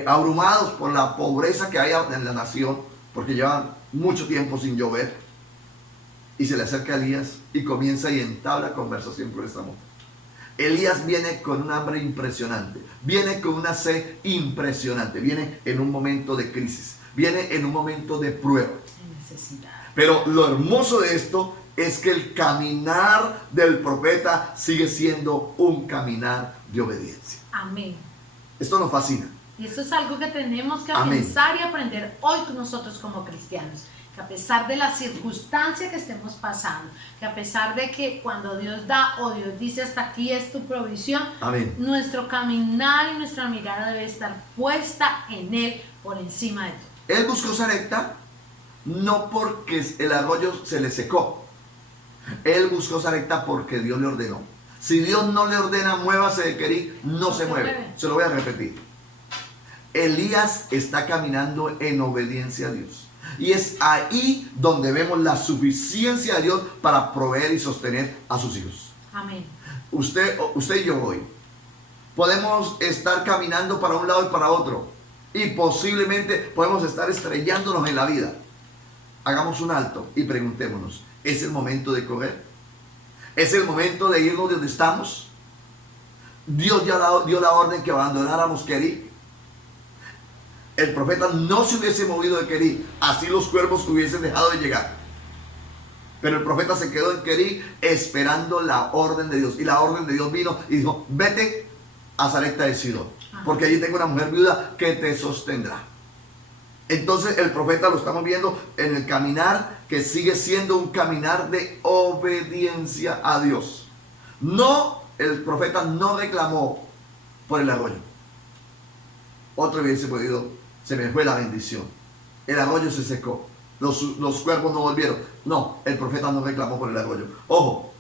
abrumados por la pobreza que hay en la nación, porque llevan mucho tiempo sin llover. Y se le acerca a Elías y comienza y entabla conversación con esta mujer. Elías viene con un hambre impresionante, viene con una sed impresionante, viene en un momento de crisis, viene en un momento de prueba. Necesidad. Pero lo hermoso de esto es que el caminar del profeta sigue siendo un caminar de obediencia. Amén. Esto nos fascina. Y eso es algo que tenemos que Amén. pensar y aprender hoy nosotros como cristianos. Que a pesar de la circunstancia que estemos pasando, que a pesar de que cuando Dios da o Dios dice hasta aquí es tu provisión, Amén. nuestro caminar y nuestra mirada debe estar puesta en Él por encima de todo. Él buscó Sarepta no porque el arroyo se le secó. Él buscó Sarepta porque Dios le ordenó. Si Dios no le ordena muévase de Querit, no se mueve. Se lo voy a repetir. Elías está caminando en obediencia a Dios. Y es ahí donde vemos la suficiencia de Dios para proveer y sostener a sus hijos. Amén. Usted y yo hoy podemos estar caminando para un lado y para otro. Y posiblemente podemos estar estrellándonos en la vida. hagamos un alto y preguntémonos, ¿es el momento de correr? ¿Es el momento de irnos de donde estamos? Dios ya dio la orden que abandonáramos Querí. El profeta no se hubiese movido de Querí, así los cuervos hubiesen dejado de llegar. Pero el profeta se quedó en Querí esperando la orden de Dios. Y la orden de Dios vino y dijo, vete a Sarepta de Sidón, porque allí tengo una mujer viuda que te sostendrá. Entonces el profeta lo estamos viendo en el caminar que sigue siendo un caminar de obediencia a Dios. No, el profeta no reclamó por el arroyo. Otro hubiese podido, se me fue la bendición. El arroyo se secó. Los cuervos no volvieron. No, el profeta no reclamó por el arroyo. Ojo,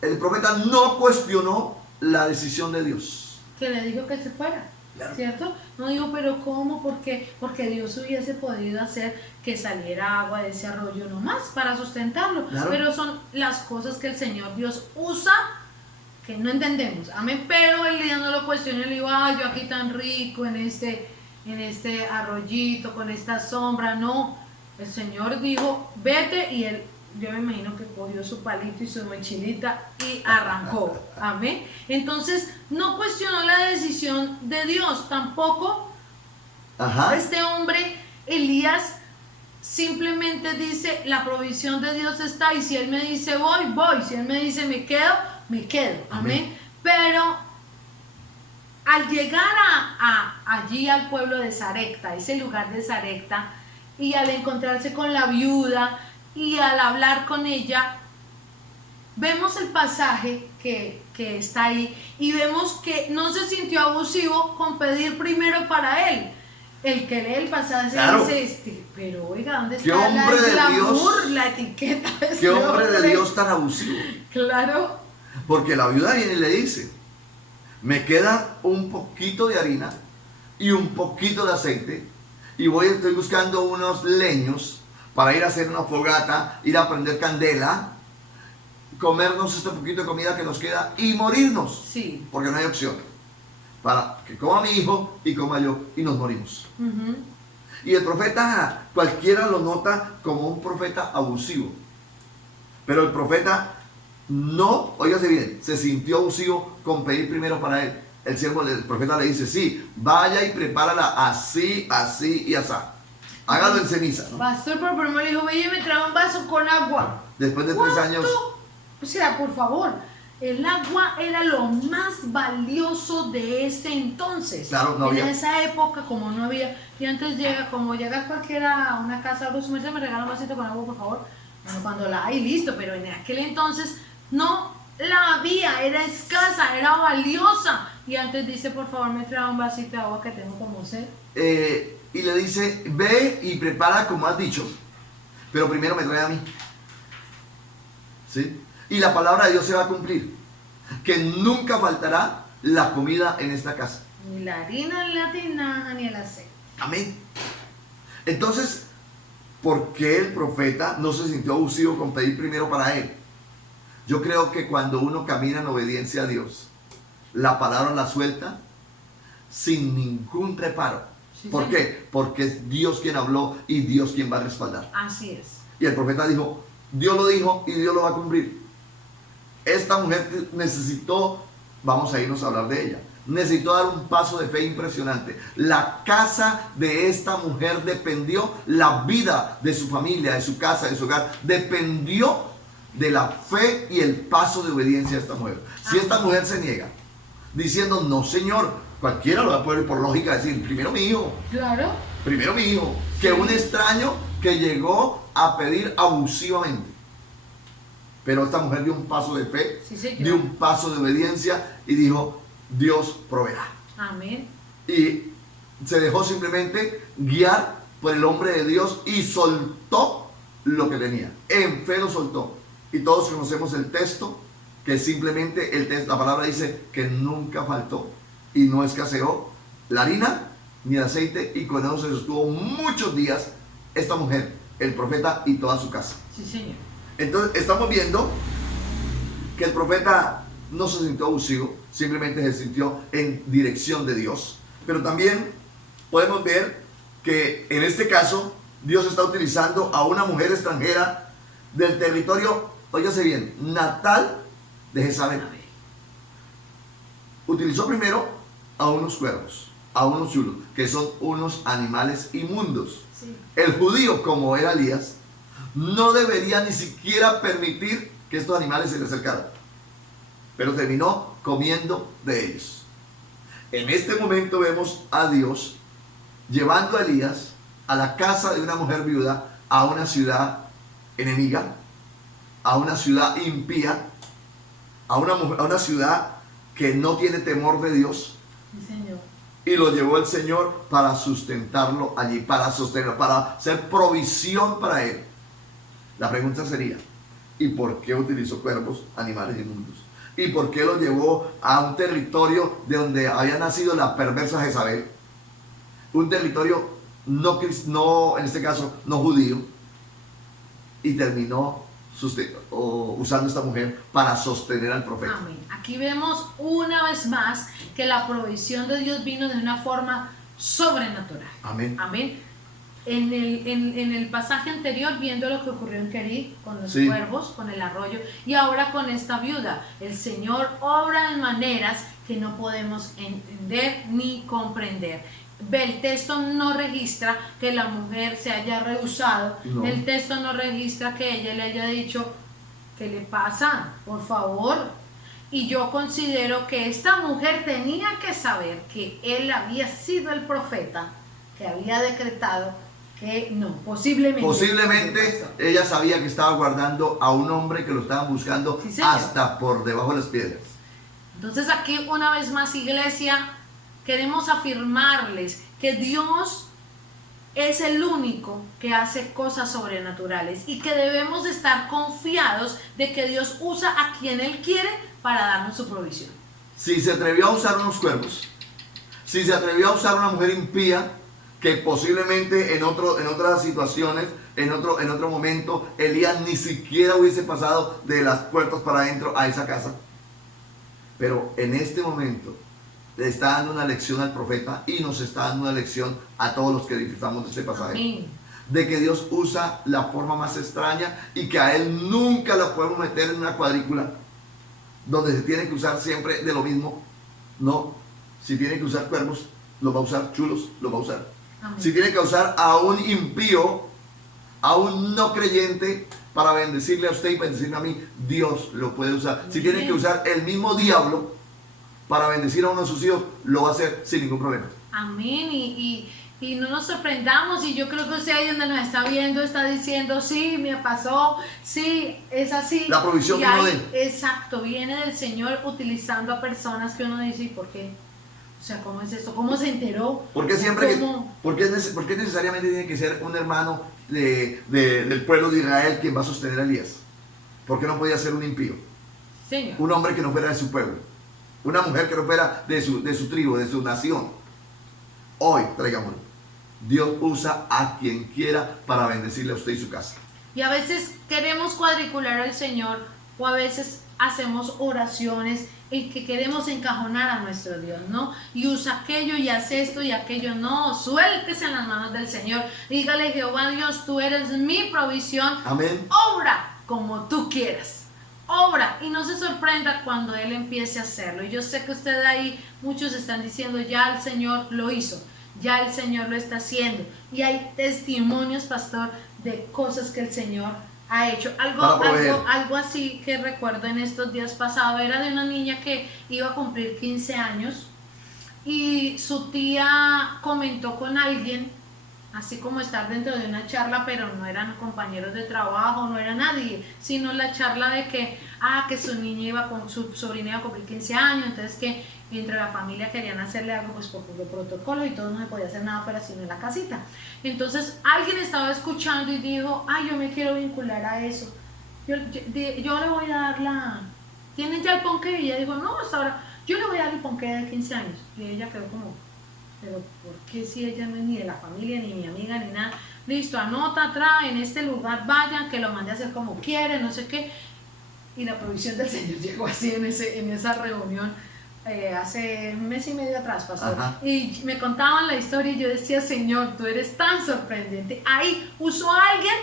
el profeta no cuestionó la decisión de Dios. Que le dijo que se fuera. Claro. ¿Cierto? No digo, pero ¿cómo? ¿Por qué? Porque Dios hubiese podido hacer que saliera agua de ese arroyo nomás para sustentarlo. Claro. Pero son las cosas que el Señor Dios usa que no entendemos. Amén. Pero el día no lo cuestionó y le digo, ay, yo aquí tan rico en este arroyito, con esta sombra. No, el Señor dijo, vete, y él, yo me imagino que cogió su palito y su mochilita y arrancó. Amén. Entonces, no cuestionó la decisión de Dios, tampoco. Ajá. Este hombre, Elías, simplemente dice, la provisión de Dios está, y si él me dice voy, voy. Si él me dice me quedo, me quedo. Amén. Amén. Pero al llegar allí al pueblo de Sarepta, ese lugar de Sarepta, y al encontrarse con la viuda y al hablar con ella, vemos el pasaje que está ahí y vemos que no se sintió abusivo con pedir primero para él. El que lee el pasaje, claro, dice, pero oiga, ¿dónde ¿qué está hombre de glamour, Dios? la etiqueta de ¿Qué este hombre de Dios tan abusivo? Claro. Porque la viuda viene y le dice, me queda un poquito de harina y un poquito de aceite, y estoy buscando unos leños para ir a hacer una fogata, ir a prender candela, comernos este poquito de comida que nos queda y morirnos. Sí. Porque no hay opción. Para que coma mi hijo y coma yo y nos morimos. Uh-huh. Y el profeta, cualquiera lo nota como un profeta abusivo. Pero el profeta no, óigase bien, se sintió abusivo con pedir primero para él. El siervo del profeta le dice, sí, vaya y prepárala así, así y así. Hágalo en ceniza, ¿no? Pastor, por primero le dijo, oye, me trae un vaso con agua. Después de 3 ¿Cuánto? años. O sea, por favor, el agua era lo más valioso de ese entonces. Claro, no había. En esa época, como no había, y antes como llega cualquiera a una casa, su merced, me regala un vasito con agua, por favor. Bueno, cuando la hay, listo, pero en aquel entonces no la había, era escasa, era valiosa. Y antes dice, por favor, me trae un vasito de agua que tengo como sed. Y le dice, ve y prepara como has dicho, pero primero me trae a mí. ¿Sí? Y la palabra de Dios se va a cumplir, que nunca faltará la comida en esta casa. Ni la harina, ni la tinaja, ni el aceite. Amén. Entonces, ¿por qué el profeta no se sintió abusivo con pedir primero para él? Yo creo que cuando uno camina en obediencia a Dios, la palabra la suelta sin ningún reparo. Sí, ¿Por qué? Porque es Dios quien habló y Dios quien va a respaldar. Así es. Y el profeta dijo, Dios lo dijo y Dios lo va a cumplir. Esta mujer necesitó, vamos a irnos a hablar de ella, necesitó dar un paso de fe impresionante. La casa de esta mujer dependió, la vida de su familia, de su casa, de su hogar, dependió de la fe y el paso de obediencia de esta mujer. Si esta mujer se niega, diciendo, no señor, cualquiera lo va a poder por lógica decir, primero mi hijo. Claro. Primero mi hijo, que un extraño que llegó a pedir abusivamente. Pero esta mujer dio un paso de fe, Sí, señor. dio un paso de obediencia y dijo, Dios proveerá. Amén. Y se dejó simplemente guiar por el hombre de Dios y soltó lo que tenía. En fe lo soltó. Y todos conocemos el texto, que simplemente la palabra dice que nunca faltó y no escaseó la harina ni el aceite, y con eso se sostuvo muchos días esta mujer, el profeta y toda su casa. Sí, señor. Entonces estamos viendo que el profeta no se sintió abusivo, simplemente se sintió en dirección de Dios. Pero también podemos ver que en este caso Dios está utilizando a una mujer extranjera del territorio, óigase bien, natal de Jezabel. Utilizó primero a unos cuervos, a unos chulos, que son unos animales inmundos. Sí. El judío, como era Elías, no debería ni siquiera permitir que estos animales se le acercaran, pero terminó comiendo de ellos. En este momento vemos a Dios llevando a Elías a la casa de una mujer viuda, a una ciudad enemiga, a una ciudad impía, a una ciudad que no tiene temor de Dios. Sí, Señor. Y lo llevó el Señor para sustentarlo allí, para sostenerlo, para hacer provisión para él. La pregunta sería, ¿y por qué utilizó cuervos, animales inmundos? ¿Y por qué lo llevó a un territorio de donde había nacido la perversa Jezabel? Un territorio no, en este caso, no judío. Y terminó usando esta mujer para sostener al profeta. Amén. Aquí vemos una vez más que la provisión de Dios vino de una forma sobrenatural. Amén. Amén. En el pasaje anterior, viendo lo que ocurrió en Kerit, con los Sí. cuervos, con el arroyo, y ahora con esta viuda, el Señor obra en maneras que no podemos entender ni comprender. El texto no registra que la mujer se haya rehusado, No. el texto no registra que ella le haya dicho, ¿qué le pasa? Por favor. Y yo considero que esta mujer tenía que saber que él había sido el profeta, que había decretado que no, posiblemente. Posiblemente ella sabía que estaba guardando a un hombre que lo estaban buscando, Sí, señor. hasta por debajo de las piedras. Entonces aquí una vez más, iglesia, queremos afirmarles que Dios es el único que hace cosas sobrenaturales y que debemos de estar confiados de que Dios usa a quien Él quiere para darnos su provisión. Si se atrevió a usar unos cuervos, si se atrevió a usar una mujer impía, que posiblemente en otras situaciones, en otro momento, Elías ni siquiera hubiese pasado de las puertas para adentro a esa casa. Pero en este momento le está dando una lección al profeta y nos está dando una lección a todos los que disfrutamos de este pasaje. Amén. De que Dios usa la forma más extraña y que a Él nunca la podemos meter en una cuadrícula donde se tiene que usar siempre de lo mismo. No, si tiene que usar cuervos, los va a usar, chulos, los va a usar. Amén. Si tiene que usar a un impío, a un no creyente, para bendecirle a usted y bendecirme a mí, Dios lo puede usar. Si tiene que usar el mismo diablo para bendecir a uno de sus hijos, lo va a hacer sin ningún problema. Amén. Y no nos sorprendamos, y yo creo que usted ahí donde nos está viendo está diciendo, sí, me pasó, sí, es así. La provisión Y vino ahí, de Él. exacto, viene del Señor utilizando a personas que uno dice, ¿y por qué? O sea, ¿cómo es esto? ¿Cómo se enteró? ¿Por qué siempre ¿Cómo? por qué necesariamente tiene que ser un hermano del pueblo de Israel quien va a sostener a Elías? ¿Por qué no podía ser un impío? Señor. Un hombre que no fuera de su pueblo, una mujer que no fuera de su tribu, de su nación. Hoy, traigámoslo. Dios usa a quien quiera para bendecirle a usted y su casa. Y a veces queremos cuadricular al Señor, o a veces hacemos oraciones y que queremos encajonar a nuestro Dios, ¿no? Y usa aquello y hace esto y aquello. No, suéltese en las manos del Señor. Dígale, Jehová Dios, tú eres mi provisión. Amén. Obra como tú quieras. Obra, y no se sorprenda cuando Él empiece a hacerlo. Y yo sé que usted ahí, muchos están diciendo, ya el Señor lo hizo, ya el Señor lo está haciendo. Y hay testimonios, pastor, de cosas que el Señor ha hecho. Algo así que recuerdo en estos días pasados, era de una niña que iba a cumplir 15 años y su tía comentó con alguien, así como estar dentro de una charla, pero no eran compañeros de trabajo, no era nadie, sino la charla de que su sobrina iba a cumplir 15 años, entonces que entre la familia querían hacerle algo pues por protocolo y todo, no se podía hacer nada fuera sino en la casita. Entonces alguien estaba escuchando y dijo, yo me quiero vincular a eso, yo le voy a dar ¿tienen ya el ponqué? Y ella dijo, no, hasta ahora, yo le voy a dar el ponqué de 15 años. Y ella quedó como, pero ¿por qué si ella no es ni de la familia, ni mi amiga, ni nada? Listo, anota, trae, en este lugar vayan, que lo mande a hacer como quiere, no sé qué. Y la provisión del Señor llegó así en esa reunión. hace un mes y medio atrás, pastor, Ajá. y me contaban la historia y yo decía, Señor, tú eres tan sorprendente. Ahí usó a alguien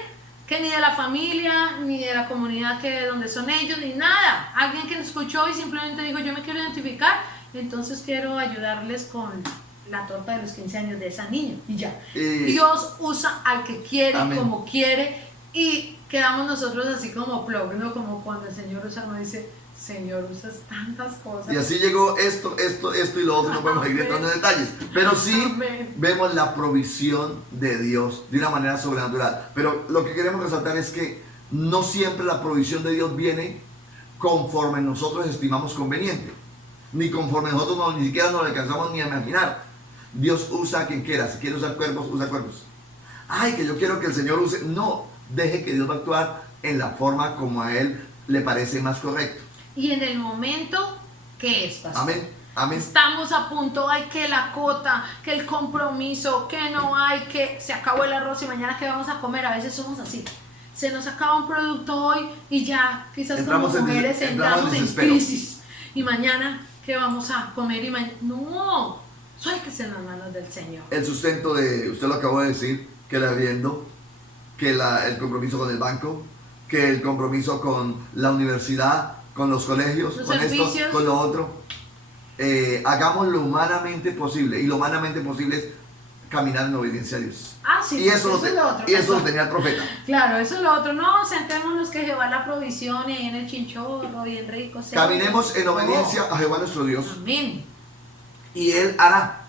que ni de la familia, ni de la comunidad que donde son ellos, ni nada. Alguien que escuchó y simplemente dijo, yo me quiero identificar, entonces quiero ayudarles con la torta de los 15 años de esa niña. Y ya. Dios usa al que quiere, Amén. como quiere, y quedamos nosotros así como plug, ¿no? Como cuando el Señor usa, uno dice, Señor, usas tantas cosas. Y así llegó esto y lo otro, no podemos ir entrando en detalles. Pero sí Amén. vemos la provisión de Dios de una manera sobrenatural. Pero lo que queremos resaltar es que no siempre la provisión de Dios viene conforme nosotros estimamos conveniente. Ni conforme nosotros ni siquiera nos lo alcanzamos ni a imaginar. Dios usa a quien quiera. Si quiere usar cuervos, usa cuervos. Ay, que yo quiero que el Señor use. No, deje que Dios va a actuar en la forma como a Él le parece más correcto. Y en el momento que es, pastor. Amén. Amén. Estamos a punto, hay que la cota, que el compromiso, que no hay, que se acabó el arroz y mañana que vamos a comer. A veces somos así. Se nos acaba un producto hoy y ya, quizás Entramos como en mujeres entramos en desespero. crisis. Y mañana, ¿qué vamos a comer? Y mañana, no, suéltese en las manos del Señor. El sustento de, usted lo acabó de decir, que el arriendo, que el compromiso con el banco, que el compromiso con la universidad, con los colegios, Los con servicios. esto, con lo otro. Hagamos lo humanamente posible. Y lo humanamente posible es caminar en obediencia a Dios. Ah, sí, Y eso, es lo otro. y eso lo tenía el profeta. Claro, eso es lo otro. No, sentémonos que Jehová la provisión y ahí en el chinchorro, bien rico. sea. Caminemos en obediencia No. a Jehová nuestro Dios. Amén. Y Él hará.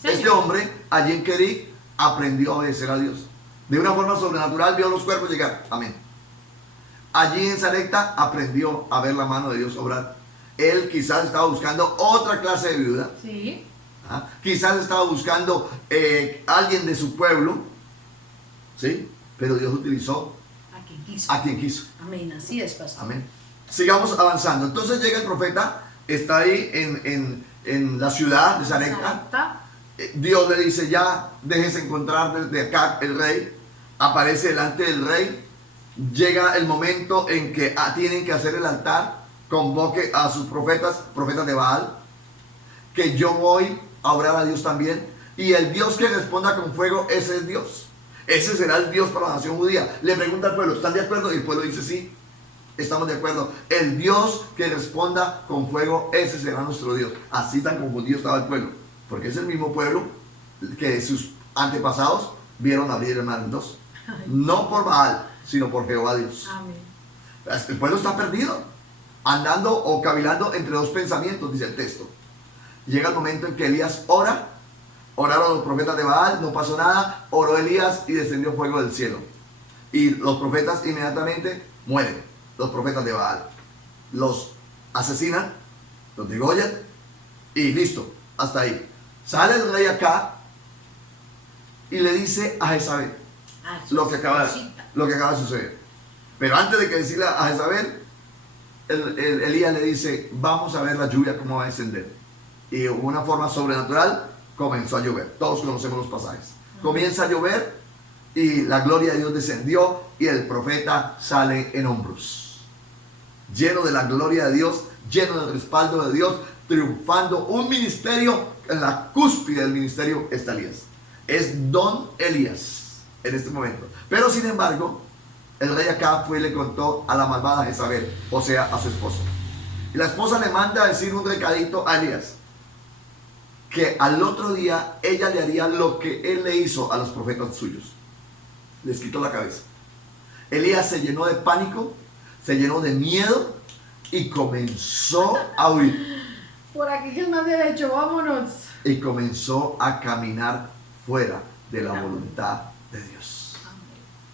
Señor. Este hombre, allí en Kerit, aprendió a obedecer a Dios. De una forma sobrenatural vio los cuerpos llegar. Amén. Allí en Sarepta aprendió a ver la mano de Dios obrar. Él quizás estaba buscando otra clase de viuda. Sí. ¿Ah? Quizás estaba buscando alguien de su pueblo. ¿Sí? Pero Dios utilizó A quien quiso. a quien quiso. Amén, así es, pastor. Amén. Sigamos avanzando. Entonces llega el profeta, está ahí en la ciudad de Sarepta. Sarepta. Dios le dice, ya déjese encontrar de acá el rey. Aparece delante del rey. Llega el momento en que tienen que hacer el altar. Convoque a sus profetas de Baal. Que yo voy a orar a Dios también. Y el Dios que responda con fuego, ese es Dios. Ese será el Dios para la nación judía. Le pregunta al pueblo, ¿están de acuerdo? Y el pueblo dice, sí, estamos de acuerdo. El Dios que responda con fuego, ese será nuestro Dios. Así tan confundido estaba el pueblo. Porque es el mismo pueblo que sus antepasados vieron abrir el mar en dos. No por Baal, sino por Jehová Dios. Amén. El pueblo está perdido, andando o cavilando entre dos pensamientos, dice el texto. Llega el momento en que Elías ora. Oraron los profetas de Baal, no pasó nada. Oró Elías y descendió fuego del cielo. Y los profetas inmediatamente mueren. Los profetas de Baal los asesinan, los degollan y listo, hasta ahí. Sale el rey acá y le dice a Jezabel lo que acaba de suceder. Pero antes de que decirle a Jezabel, Elías le dice, vamos a ver la lluvia cómo va a descender. Y de una forma sobrenatural comenzó a llover. Todos conocemos los pasajes. Comienza a llover y la gloria de Dios descendió y el profeta sale en hombros. Lleno de la gloria de Dios, lleno del respaldo de Dios, triunfando un ministerio. En la cúspide del ministerio está Elías. Es don Elías en este momento. Pero sin embargo, el rey Acab fue y le contó a la malvada Jezabel, o sea, a su esposa. Y la esposa le manda a decir un recadito a Elías, que al otro día ella le haría lo que él le hizo a los profetas suyos. Les quitó la cabeza. Elías se llenó de pánico, se llenó de miedo y comenzó a huir. Por aquí que es más derecho, vámonos. Y comenzó a caminar fuera de la voluntad de Dios.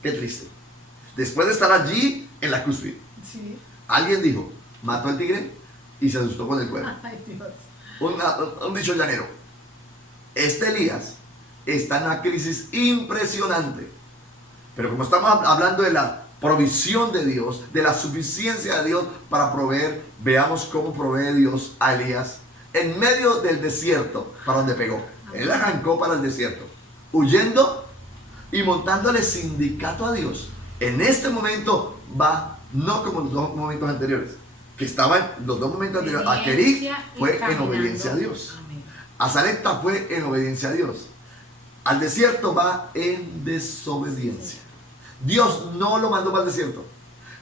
Qué triste. Después de estar allí en la cúspide, Sí. alguien dijo, mató al tigre y se asustó con el cuerno. Ay, Dios. Un dicho llanero. Este Elías está en una crisis impresionante. Pero como estamos hablando de la provisión de Dios, de la suficiencia de Dios para proveer, veamos cómo provee Dios a Elías en medio del desierto para donde pegó. Él arrancó para el desierto, huyendo y montándole sindicato a Dios. En este momento va, no como en los dos momentos anteriores, que estaba en los dos momentos anteriores. A Kerit fue en obediencia a Dios. Amén. A Sarepta fue en obediencia a Dios. Al desierto va en desobediencia. Dios no lo mandó para el desierto.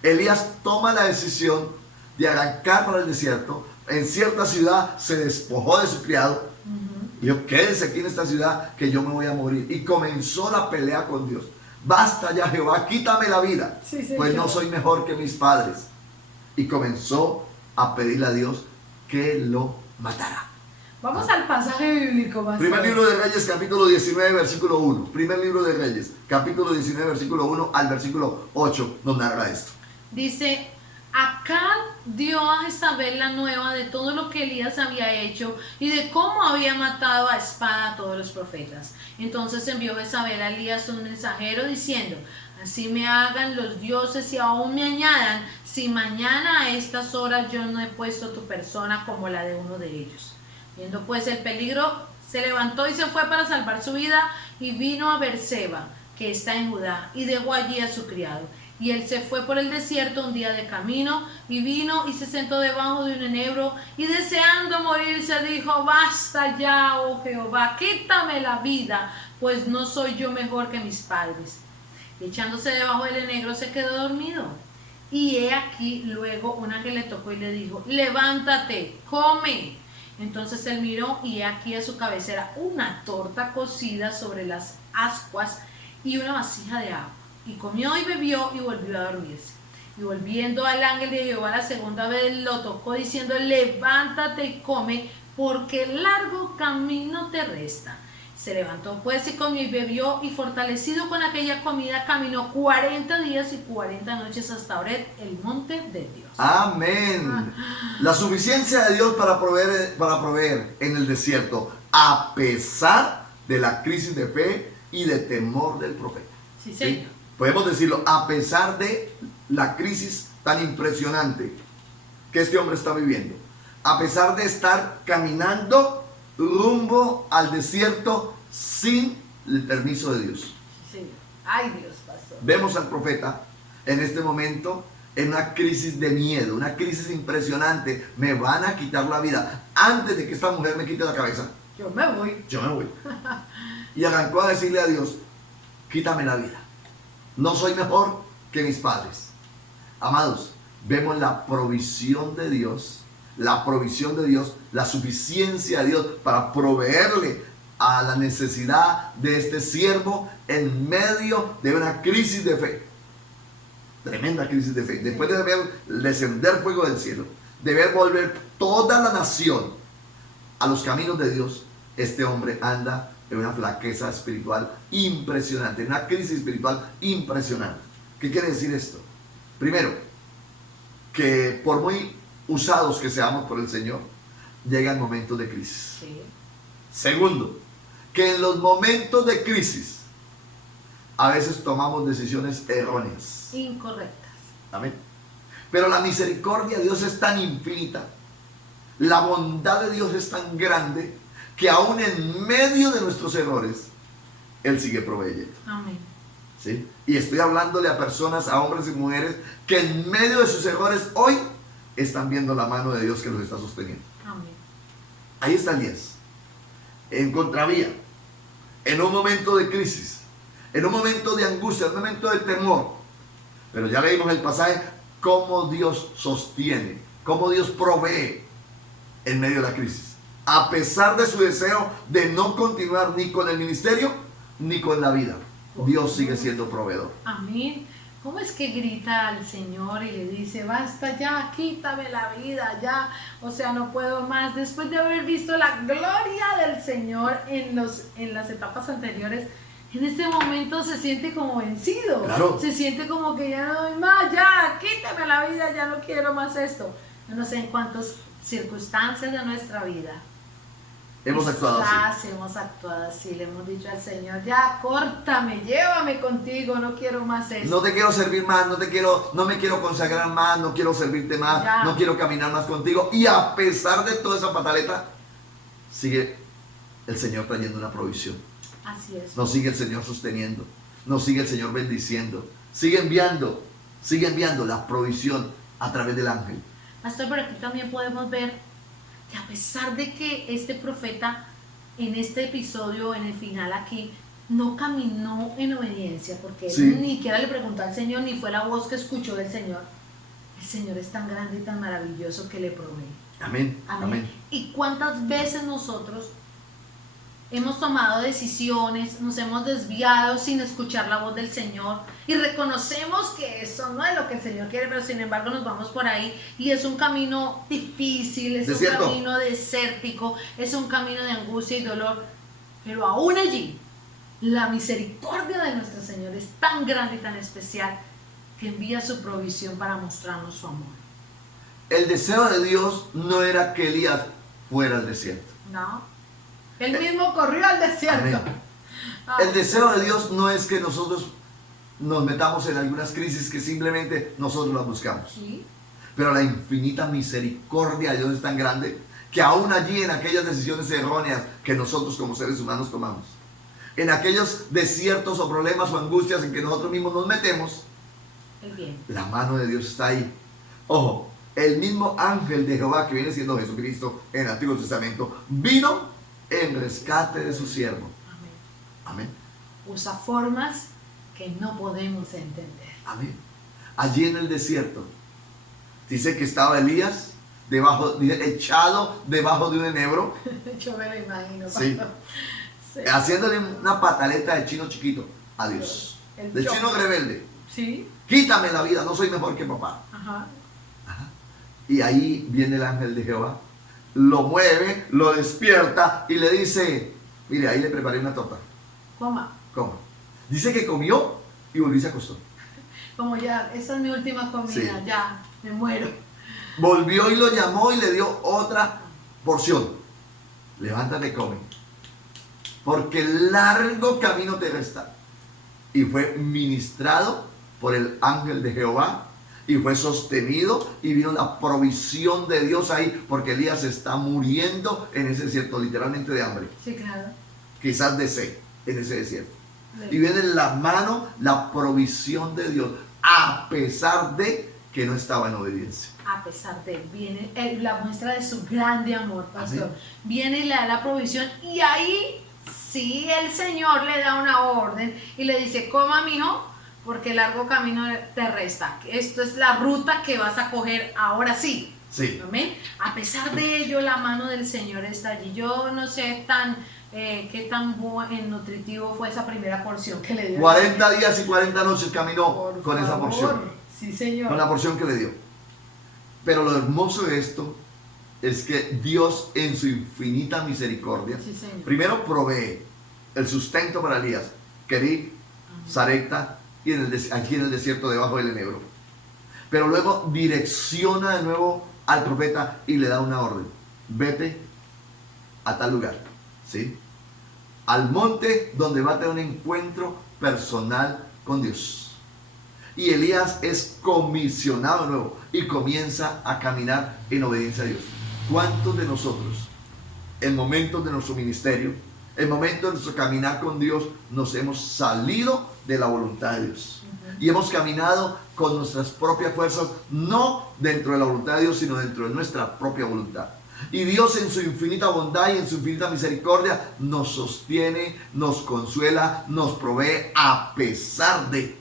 Elías toma la decisión de arrancar para el desierto. En cierta ciudad se despojó de su criado. Y dijo, quédense aquí en esta ciudad que yo me voy a morir. Y comenzó la pelea con Dios. Basta ya, Jehová, quítame la vida, pues no soy mejor que mis padres. Y comenzó a pedirle a Dios que lo matara. Vamos al pasaje bíblico. Primer libro de Reyes, capítulo 19, versículo 1. Primer libro de Reyes, capítulo 19, versículo 1 al versículo 8, nos narra esto. Dice, Acab dio a Jezabel la nueva de todo lo que Elías había hecho y de cómo había matado a espada a todos los profetas. Entonces envió Jezabel a Elías un mensajero diciendo, así me hagan los dioses y aún me añadan, si mañana a estas horas yo no he puesto tu persona como la de uno de ellos. Viendo pues el peligro, se levantó y se fue para salvar su vida y vino a Beerseba, que está en Judá, y dejó allí a su criado. Y él se fue por el desierto un día de camino, y vino y se sentó debajo de un enebro, y deseando morirse dijo, basta ya, oh Jehová, quítame la vida, pues no soy yo mejor que mis padres. Y echándose debajo del enebro se quedó dormido. Y he aquí luego una que le tocó y le dijo, levántate, come. Entonces él miró y he aquí a su cabecera una torta cocida sobre las ascuas y una vasija de agua. Y comió y bebió y volvió a dormirse. Y volviendo al ángel de Jehová la segunda vez lo tocó diciendo, levántate y come, porque largo camino te resta. Se levantó pues y comió y bebió, y fortalecido con aquella comida caminó 40 días y 40 noches hasta Horeb, el monte de Dios. Amén. La suficiencia de Dios para proveer en el desierto, a pesar de la crisis de fe y de temor del profeta. Sí, señor. ¿Sí? Podemos decirlo, a pesar de la crisis tan impresionante que este hombre está viviendo, a pesar de estar caminando rumbo al desierto sin el permiso de Dios. Sí. Ay, Dios, pastor. Vemos al profeta en este momento en una crisis de miedo, una crisis impresionante. Me van a quitar la vida. Antes de que esta mujer me quite la cabeza, Yo me voy. yo me voy. Y arrancó a decirle a Dios, quítame la vida. No soy mejor que mis padres. Amados, vemos la provisión de Dios, la suficiencia de Dios para proveerle a la necesidad de este siervo en medio de una crisis de fe. Tremenda crisis de fe. Después de ver descender fuego del cielo, de ver volver toda la nación a los caminos de Dios, este hombre anda en una flaqueza espiritual impresionante, en una crisis espiritual impresionante. ¿Qué quiere decir esto? Primero, que por muy usados que seamos por el Señor, llegan momentos de crisis. Sí. Segundo, que en los momentos de crisis a veces tomamos decisiones erróneas. Incorrectas. Amén. Pero la misericordia de Dios es tan infinita, la bondad de Dios es tan grande, que aún en medio de nuestros errores, Él sigue proveyendo. Amén. ¿Sí? Y estoy hablándole a personas, a hombres y mujeres, que en medio de sus errores hoy están viendo la mano de Dios que los está sosteniendo. Amén. Ahí está Elías, en contravía, en un momento de crisis, en un momento de angustia, en un momento de temor. Pero ya leímos el pasaje, cómo Dios sostiene, cómo Dios provee en medio de la crisis. A pesar de su deseo de no continuar ni con el ministerio, ni con la vida, Dios sigue siendo proveedor. Amén. ¿Cómo es que grita al Señor y le dice, basta ya, quítame la vida, ya, o sea, no puedo más? Después de haber visto la gloria del Señor en las etapas anteriores, en este momento se siente como vencido. Claro. Se siente como que ya no doy más, ya, quítame la vida, ya no quiero más esto. Yo no sé en cuántas circunstancias de nuestra vida Hemos actuado así. hemos actuado así, le hemos dicho al Señor, ya, córtame, llévame contigo, no quiero más esto. No te quiero servir más, no me quiero consagrar más, no quiero servirte más, Ya. no quiero caminar más contigo. Y a pesar de toda esa pataleta, sigue el Señor trayendo una provisión. Así es. Nos sigue el Señor sosteniendo, nos sigue el Señor bendiciendo, sigue enviando la provisión a través del ángel. Hasta por aquí también podemos ver que a pesar de que este profeta en este episodio, en el final aquí, no caminó en obediencia, porque Sí. él ni siquiera le preguntó al Señor, ni fue la voz que escuchó del Señor. El Señor es tan grande y tan maravilloso que le provee. Amén. Amén. Amén. ¿Y cuántas veces nosotros hemos tomado decisiones, nos hemos desviado sin escuchar la voz del Señor y reconocemos que eso no es lo que el Señor quiere, pero sin embargo nos vamos por ahí y es un camino difícil, es Desierto. un camino desértico, es un camino de angustia y dolor, pero aún allí la misericordia de nuestro Señor es tan grande y tan especial que envía su provisión para mostrarnos su amor. El deseo de Dios no era que Elías fuera al desierto. ¿No? Él mismo corrió al desierto. Amén. Ay, El deseo de Dios no es que nosotros nos metamos en algunas crisis que simplemente nosotros las buscamos. sí. Pero la infinita misericordia de Dios es tan grande que aún allí en aquellas decisiones erróneas que nosotros como seres humanos tomamos, en aquellos desiertos o problemas o angustias en que nosotros mismos nos metemos, El bien. la mano de Dios está ahí. Ojo, el mismo ángel de Jehová que viene siendo Jesucristo en el Antiguo Testamento vino en rescate de su siervo. Amén. Amén. Usa formas que no podemos entender. Amén. Allí en el desierto dice que estaba Elías debajo, dice, echado debajo de un enebro, Yo me lo imagino. Sí. Pastor. Sí. haciéndole una pataleta de chino chiquito a Dios, El de yo. chino rebelde. Sí. Quítame la vida, no soy mejor que papá. Ajá. Y ahí viene el ángel de Jehová, lo mueve, lo despierta y le dice, mire, ahí le preparé una torta, Coma. coma. Dice que comió y volvió y se acostó. Como ya, esta es mi última comida, Sí. ya, me muero. Volvió y lo llamó y le dio otra porción. Levántate, come, porque largo camino te resta. Y fue ministrado por el ángel de Jehová y fue sostenido y vino la provisión de Dios ahí, porque Elías está muriendo en ese desierto, literalmente de hambre, Sí, claro. quizás de sed en ese desierto. Y viene en la mano la provisión de Dios, a pesar de que no estaba en obediencia. A pesar de, viene la muestra de su grande amor, pastor. Amén. Viene y le da la provisión y ahí sí el Señor le da una orden y le dice, coma, mijo, porque el largo camino te resta. Esto es la ruta que vas a coger ahora sí. Sí. Amén. A pesar de ello, la mano del Señor está allí. Yo no sé qué tan nutritivo fue esa primera porción que le dio. 40 días y 40 noches caminó Por con esa favor. porción, Sí, Señor. con la porción que le dio. Pero lo hermoso de esto es que Dios en su infinita misericordia, Sí, Señor. primero provee el sustento para Elías, Kerit, Sarepta y aquí en el desierto debajo del enebro. Pero luego direcciona de nuevo al profeta y le da una orden: vete a tal lugar, ¿sí? Al monte donde va a tener un encuentro personal con Dios. Y Elías es comisionado de nuevo y comienza a caminar en obediencia a Dios. ¿Cuántos de nosotros, en momentos de nuestro ministerio, en momentos de nuestro caminar con Dios, nos hemos salido de la voluntad de Dios? Y hemos caminado con nuestras propias fuerzas, no dentro de la voluntad de Dios, sino dentro de nuestra propia voluntad. Y Dios en su infinita bondad y en su infinita misericordia nos sostiene, nos consuela, nos provee a pesar de.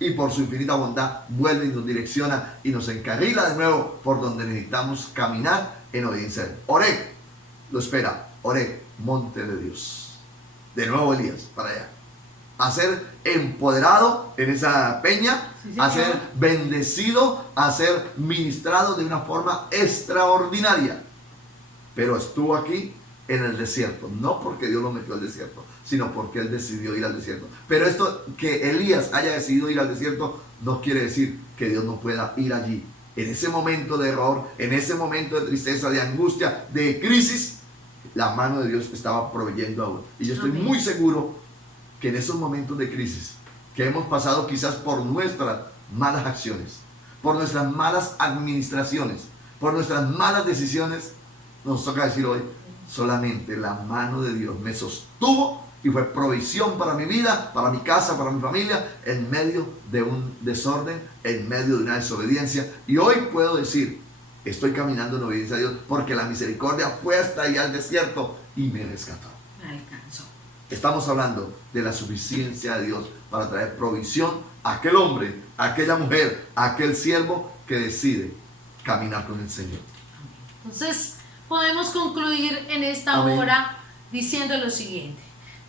Y por su infinita bondad vuelve y nos direcciona y nos encarrila de nuevo por donde necesitamos caminar en obediencia a Él. Oré, lo espera. Oré, monte de Dios. De nuevo Elías, para allá. A ser empoderado en esa peña, Sí, señor. a ser bendecido, a ser ministrado de una forma extraordinaria. Pero estuvo aquí en el desierto, no porque Dios lo metió al desierto, sino porque Él decidió ir al desierto. Pero esto, que Elías haya decidido ir al desierto, no quiere decir que Dios no pueda ir allí. En ese momento de error, en ese momento de tristeza, de angustia, de crisis, la mano de Dios estaba proveyendo aún. Y yo estoy Amén. muy seguro que en esos momentos de crisis, que hemos pasado quizás por nuestras malas acciones, por nuestras malas administraciones, por nuestras malas decisiones, nos toca decir hoy: solamente la mano de Dios me sostuvo y fue provisión para mi vida, para mi casa, para mi familia, en medio de un desorden, en medio de una desobediencia. Y hoy puedo decir estoy caminando en obediencia a Dios porque la misericordia fue hasta allá al desierto y me rescató. Me alcanzó. Estamos hablando de la suficiencia de Dios para traer provisión a aquel hombre, a aquella mujer, a aquel siervo que decide caminar con el Señor. Entonces, podemos concluir en esta Amén. hora diciendo lo siguiente.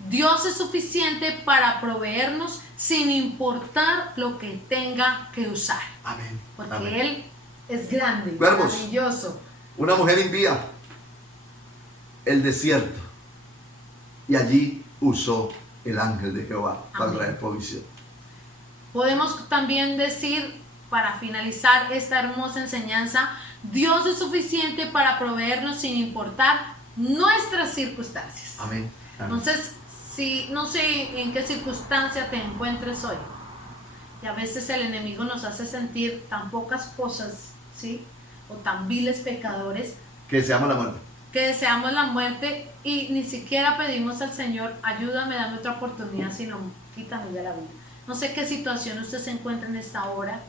Dios es suficiente para proveernos sin importar lo que tenga que usar. Amén. Porque Amén. Él es grande, Cuervos. maravilloso. Una mujer envía el desierto y allí usó el ángel de Jehová para Amén. traer provisión. Podemos también decir, para finalizar esta hermosa enseñanza, Dios es suficiente para proveernos sin importar nuestras circunstancias. Amén. Amén. Entonces, si no sé en qué circunstancia te encuentres hoy, y a veces el enemigo nos hace sentir tan pocas cosas, ¿sí? O tan viles pecadores, Que deseamos la muerte. que deseamos la muerte y ni siquiera pedimos al Señor, ayúdame, dame otra oportunidad, sino quítame ya la vida. No sé qué situación usted se encuentra en esta hora,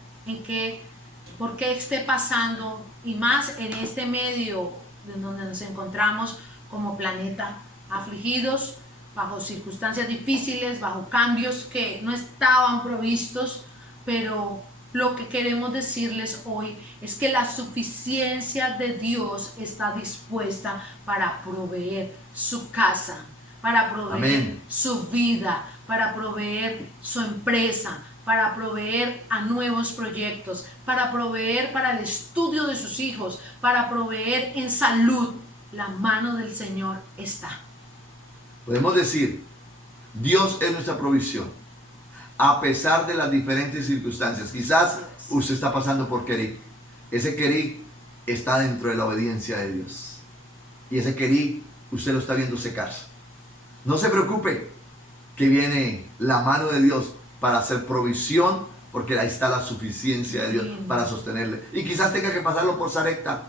por qué esté pasando, y más en este medio en donde nos encontramos como planeta, afligidos, bajo circunstancias difíciles, bajo cambios que no estaban provistos, pero lo que queremos decirles hoy es que la suficiencia de Dios está dispuesta para proveer su casa, para proveer Amén. su vida, para proveer su empresa, para proveer a nuevos proyectos, para proveer para el estudio de sus hijos, para proveer en salud. La mano del Señor está. Podemos decir, Dios es nuestra provisión, a pesar de las diferentes circunstancias. Quizás usted está pasando por querer. Ese querer está dentro de la obediencia de Dios. Y ese querer usted lo está viendo secarse. No se preocupe, que viene la mano de Dios para hacer provisión, porque ahí está la suficiencia de Dios para sostenerle. Y quizás tenga que pasarlo por Sarepta,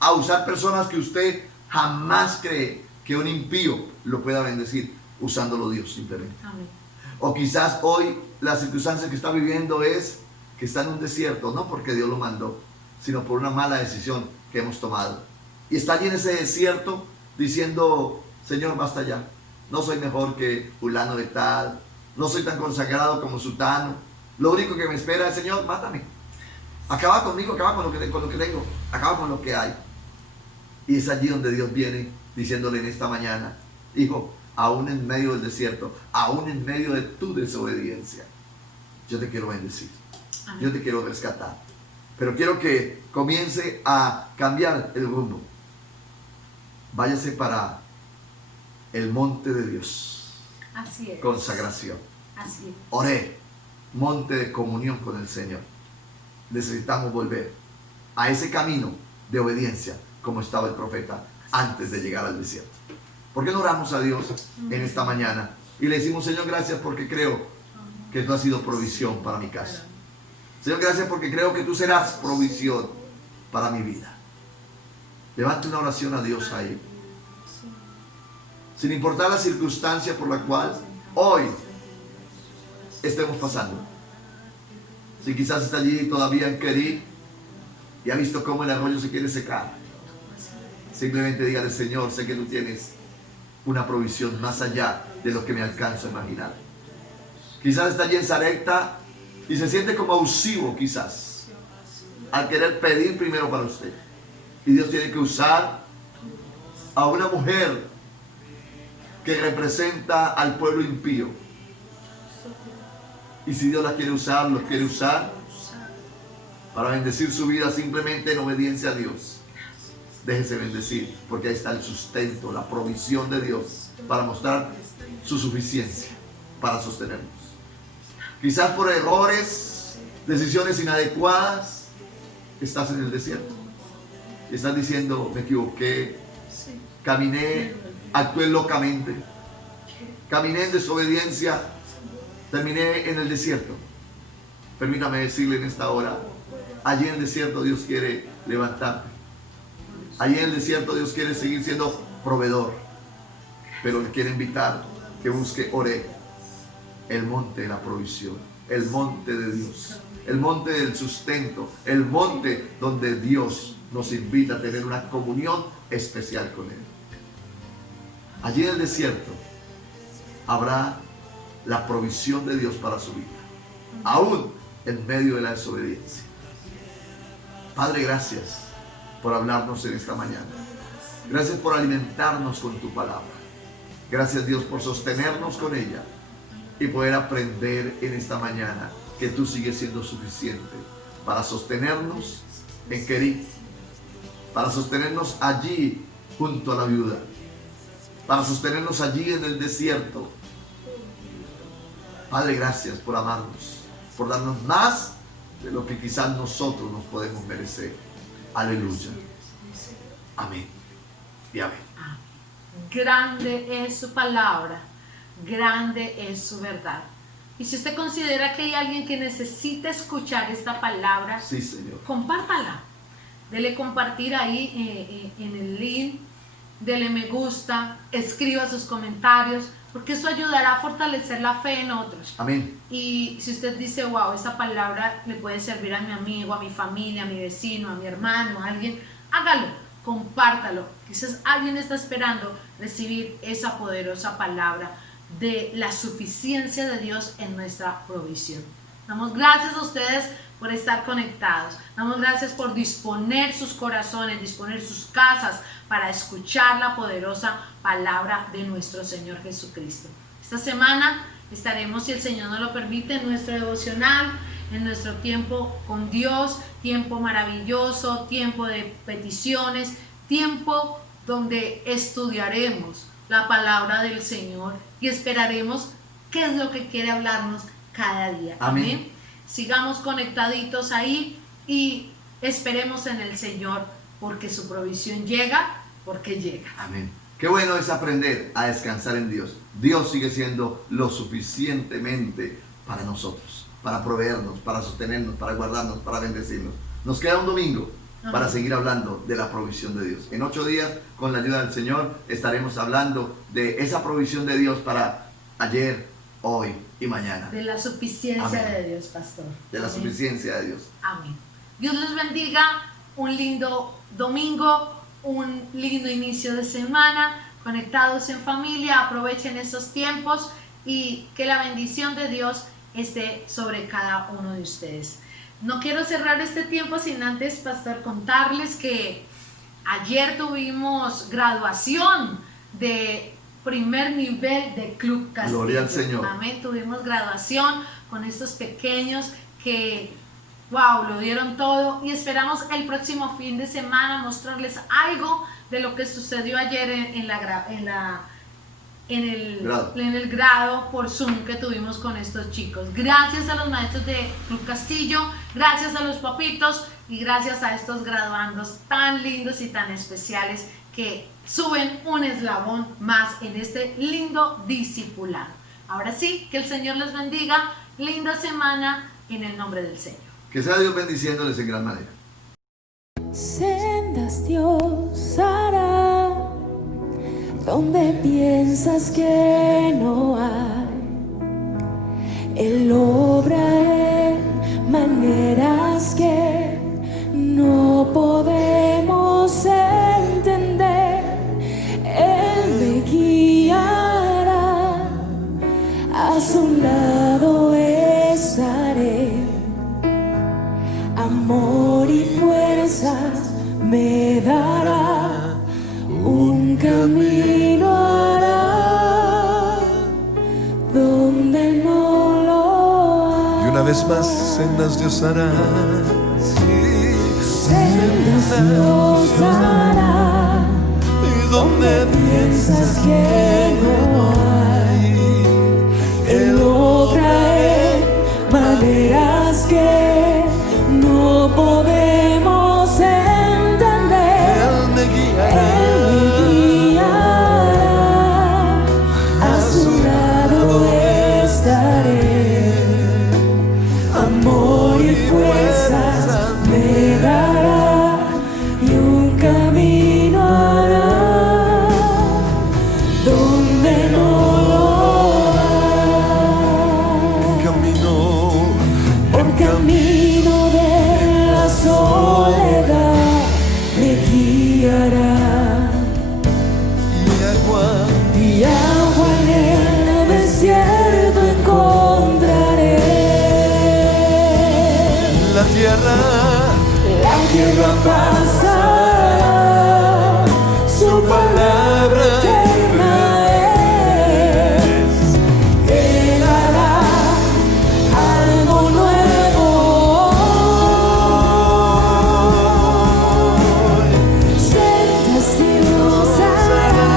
a usar personas que usted jamás cree que un impío lo pueda bendecir, usándolo Dios simplemente. Amén. O quizás hoy la circunstancia que está viviendo es que está en un desierto, no porque Dios lo mandó, sino por una mala decisión que hemos tomado. Y está allí en ese desierto diciendo, Señor, basta ya. No soy mejor que fulano de tal, no soy tan consagrado como sutano. Lo único que me espera es, Señor, mátame. Acaba conmigo, acaba con lo que tengo, acaba con lo que hay. Y es allí donde Dios viene diciéndole en esta mañana, hijo, aún en medio del desierto, aún en medio de tu desobediencia, yo te quiero bendecir. Amén. Yo te quiero rescatar. Pero quiero que comience a cambiar el rumbo. Váyase para el monte de Dios. Así es. Consagración. Así es. Oré. Monte de comunión con el Señor. Necesitamos volver a ese camino de obediencia como estaba el profeta antes de llegar al desierto. ¿Por qué no oramos a Dios en esta mañana? Y le decimos, Señor, gracias porque creo que tú has sido provisión para mi casa. Señor, gracias porque creo que tú serás provisión para mi vida. Levante una oración a Dios ahí. Sin importar la circunstancia por la cual hoy estemos pasando. Si quizás está allí todavía en Querí y ha visto cómo el arroyo se quiere secar, simplemente dígale, Señor, sé que tú tienes una provisión más allá de lo que me alcanzo a imaginar. Quizás está allí en Sarepta y se siente como abusivo quizás al querer pedir primero para usted. Y Dios tiene que usar a una mujer que representa al pueblo impío. Y si Dios la quiere usar, lo quiere usar para bendecir su vida simplemente en obediencia a Dios. Déjese bendecir, porque ahí está el sustento, la provisión de Dios para mostrar su suficiencia, para sostenernos. Quizás por errores, decisiones inadecuadas, estás en el desierto. Y estás diciendo, me equivoqué, caminé, actué locamente, caminé en desobediencia, terminé en el desierto. Permítame decirle en esta hora, allí en el desierto Dios quiere levantarte. Allí en el desierto Dios quiere seguir siendo proveedor, pero le quiere invitar que busque Oré, el monte de la provisión, el monte de Dios, el monte del sustento, el monte donde Dios nos invita a tener una comunión especial con Él. Allí en el desierto habrá la provisión de Dios para su vida, aún en medio de la desobediencia. Padre, gracias por hablarnos en esta mañana. Gracias por alimentarnos con tu palabra. Gracias, Dios, por sostenernos con ella y poder aprender en esta mañana que tú sigues siendo suficiente para sostenernos en Querí, para sostenernos allí junto a la viuda, para sostenernos allí en el desierto. Padre, gracias por amarnos, por darnos más de lo que quizás nosotros nos podemos merecer. Aleluya. Amén y amén. Grande es su palabra, grande es su verdad. Y si usted considera que hay alguien que necesita escuchar esta palabra, sí, Señor, compártala. Dele compartir ahí en el link, dele me gusta, escriba sus comentarios, porque eso ayudará a fortalecer la fe en otros. Amén. Y si usted dice, wow, esa palabra le puede servir a mi amigo, a mi familia, a mi vecino, a mi hermano, a alguien, hágalo, compártalo. Quizás alguien está esperando recibir esa poderosa palabra de la suficiencia de Dios en nuestra provisión. Damos gracias a ustedes por estar conectados. Damos gracias por disponer sus corazones, disponer sus casas para escuchar la poderosa palabra de nuestro Señor Jesucristo. Esta semana estaremos, si el Señor nos lo permite, en nuestro devocional, en nuestro tiempo con Dios, tiempo maravilloso, tiempo de peticiones, tiempo donde estudiaremos la palabra del Señor y esperaremos qué es lo que quiere hablarnos cada día. Amén. Sigamos conectaditos ahí y esperemos en el Señor, porque su provisión llega, porque llega. Amén. Qué bueno es aprender a descansar en Dios. Dios sigue siendo lo suficientemente para nosotros, para proveernos, para sostenernos, para guardarnos, para bendecirnos. Nos queda un domingo para seguir hablando de la provisión de Dios. En 8 días, con la ayuda del Señor, estaremos hablando de esa provisión de Dios para ayer, hoy y mañana. De la suficiencia Amén. de Dios, pastor. De la Amén. suficiencia de Dios. Amén. Dios les bendiga. Un lindo domingo, un lindo inicio de semana. Conectados en familia, aprovechen esos tiempos y que la bendición de Dios esté sobre cada uno de ustedes. No quiero cerrar este tiempo sin antes, pastor, contarles que ayer tuvimos graduación de primer nivel de Club Castillo. Gloria al Señor. Amén. Tuvimos graduación con estos pequeños que, wow, lo dieron todo y esperamos el próximo fin de semana mostrarles algo de lo que sucedió ayer en el grado por Zoom que tuvimos con estos chicos. Gracias a los maestros de Club Castillo, gracias a los papitos y gracias a estos graduandos tan lindos y tan especiales que suben un eslabón más en este lindo discipulado. Ahora sí, que el Señor les bendiga, linda semana en el nombre del Señor. Que sea Dios bendiciéndoles en gran manera. Sendas Dios hará donde piensas que no hay. Él obra en maneras que no podemos entender. Él me guiará, a su lado estaré. Amor y fuerzas me dará, un camino hará donde no lo hay. Y una vez más, sendas Dios hará. Sí. Sendas Dios hará, Y donde piensas que no hay. Él obra en maneras que no podemos entender. Él me guiará. Él me guiará, a su lado estaré. Amor y fuerzas me dará y un camino soledad me guiará. Y agua en el desierto encontraré. La tierra pasará, su palabra eterna es. Él hará algo nuevo. Sensaciones hará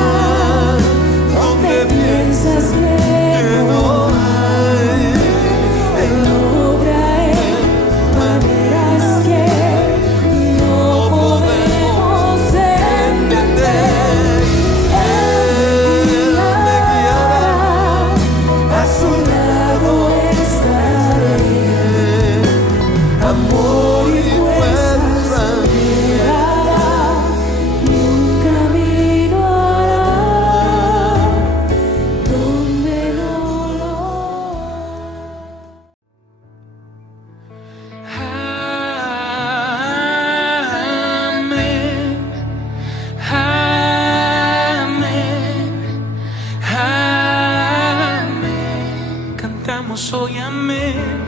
donde piensas que no hay. Él obra en maneras que no podemos entender. Él me guiará, a su lado estaré. Amor y fuerza me dará, y un camino hará donde no lo Amén, amén, amén. Cantamos hoy amén.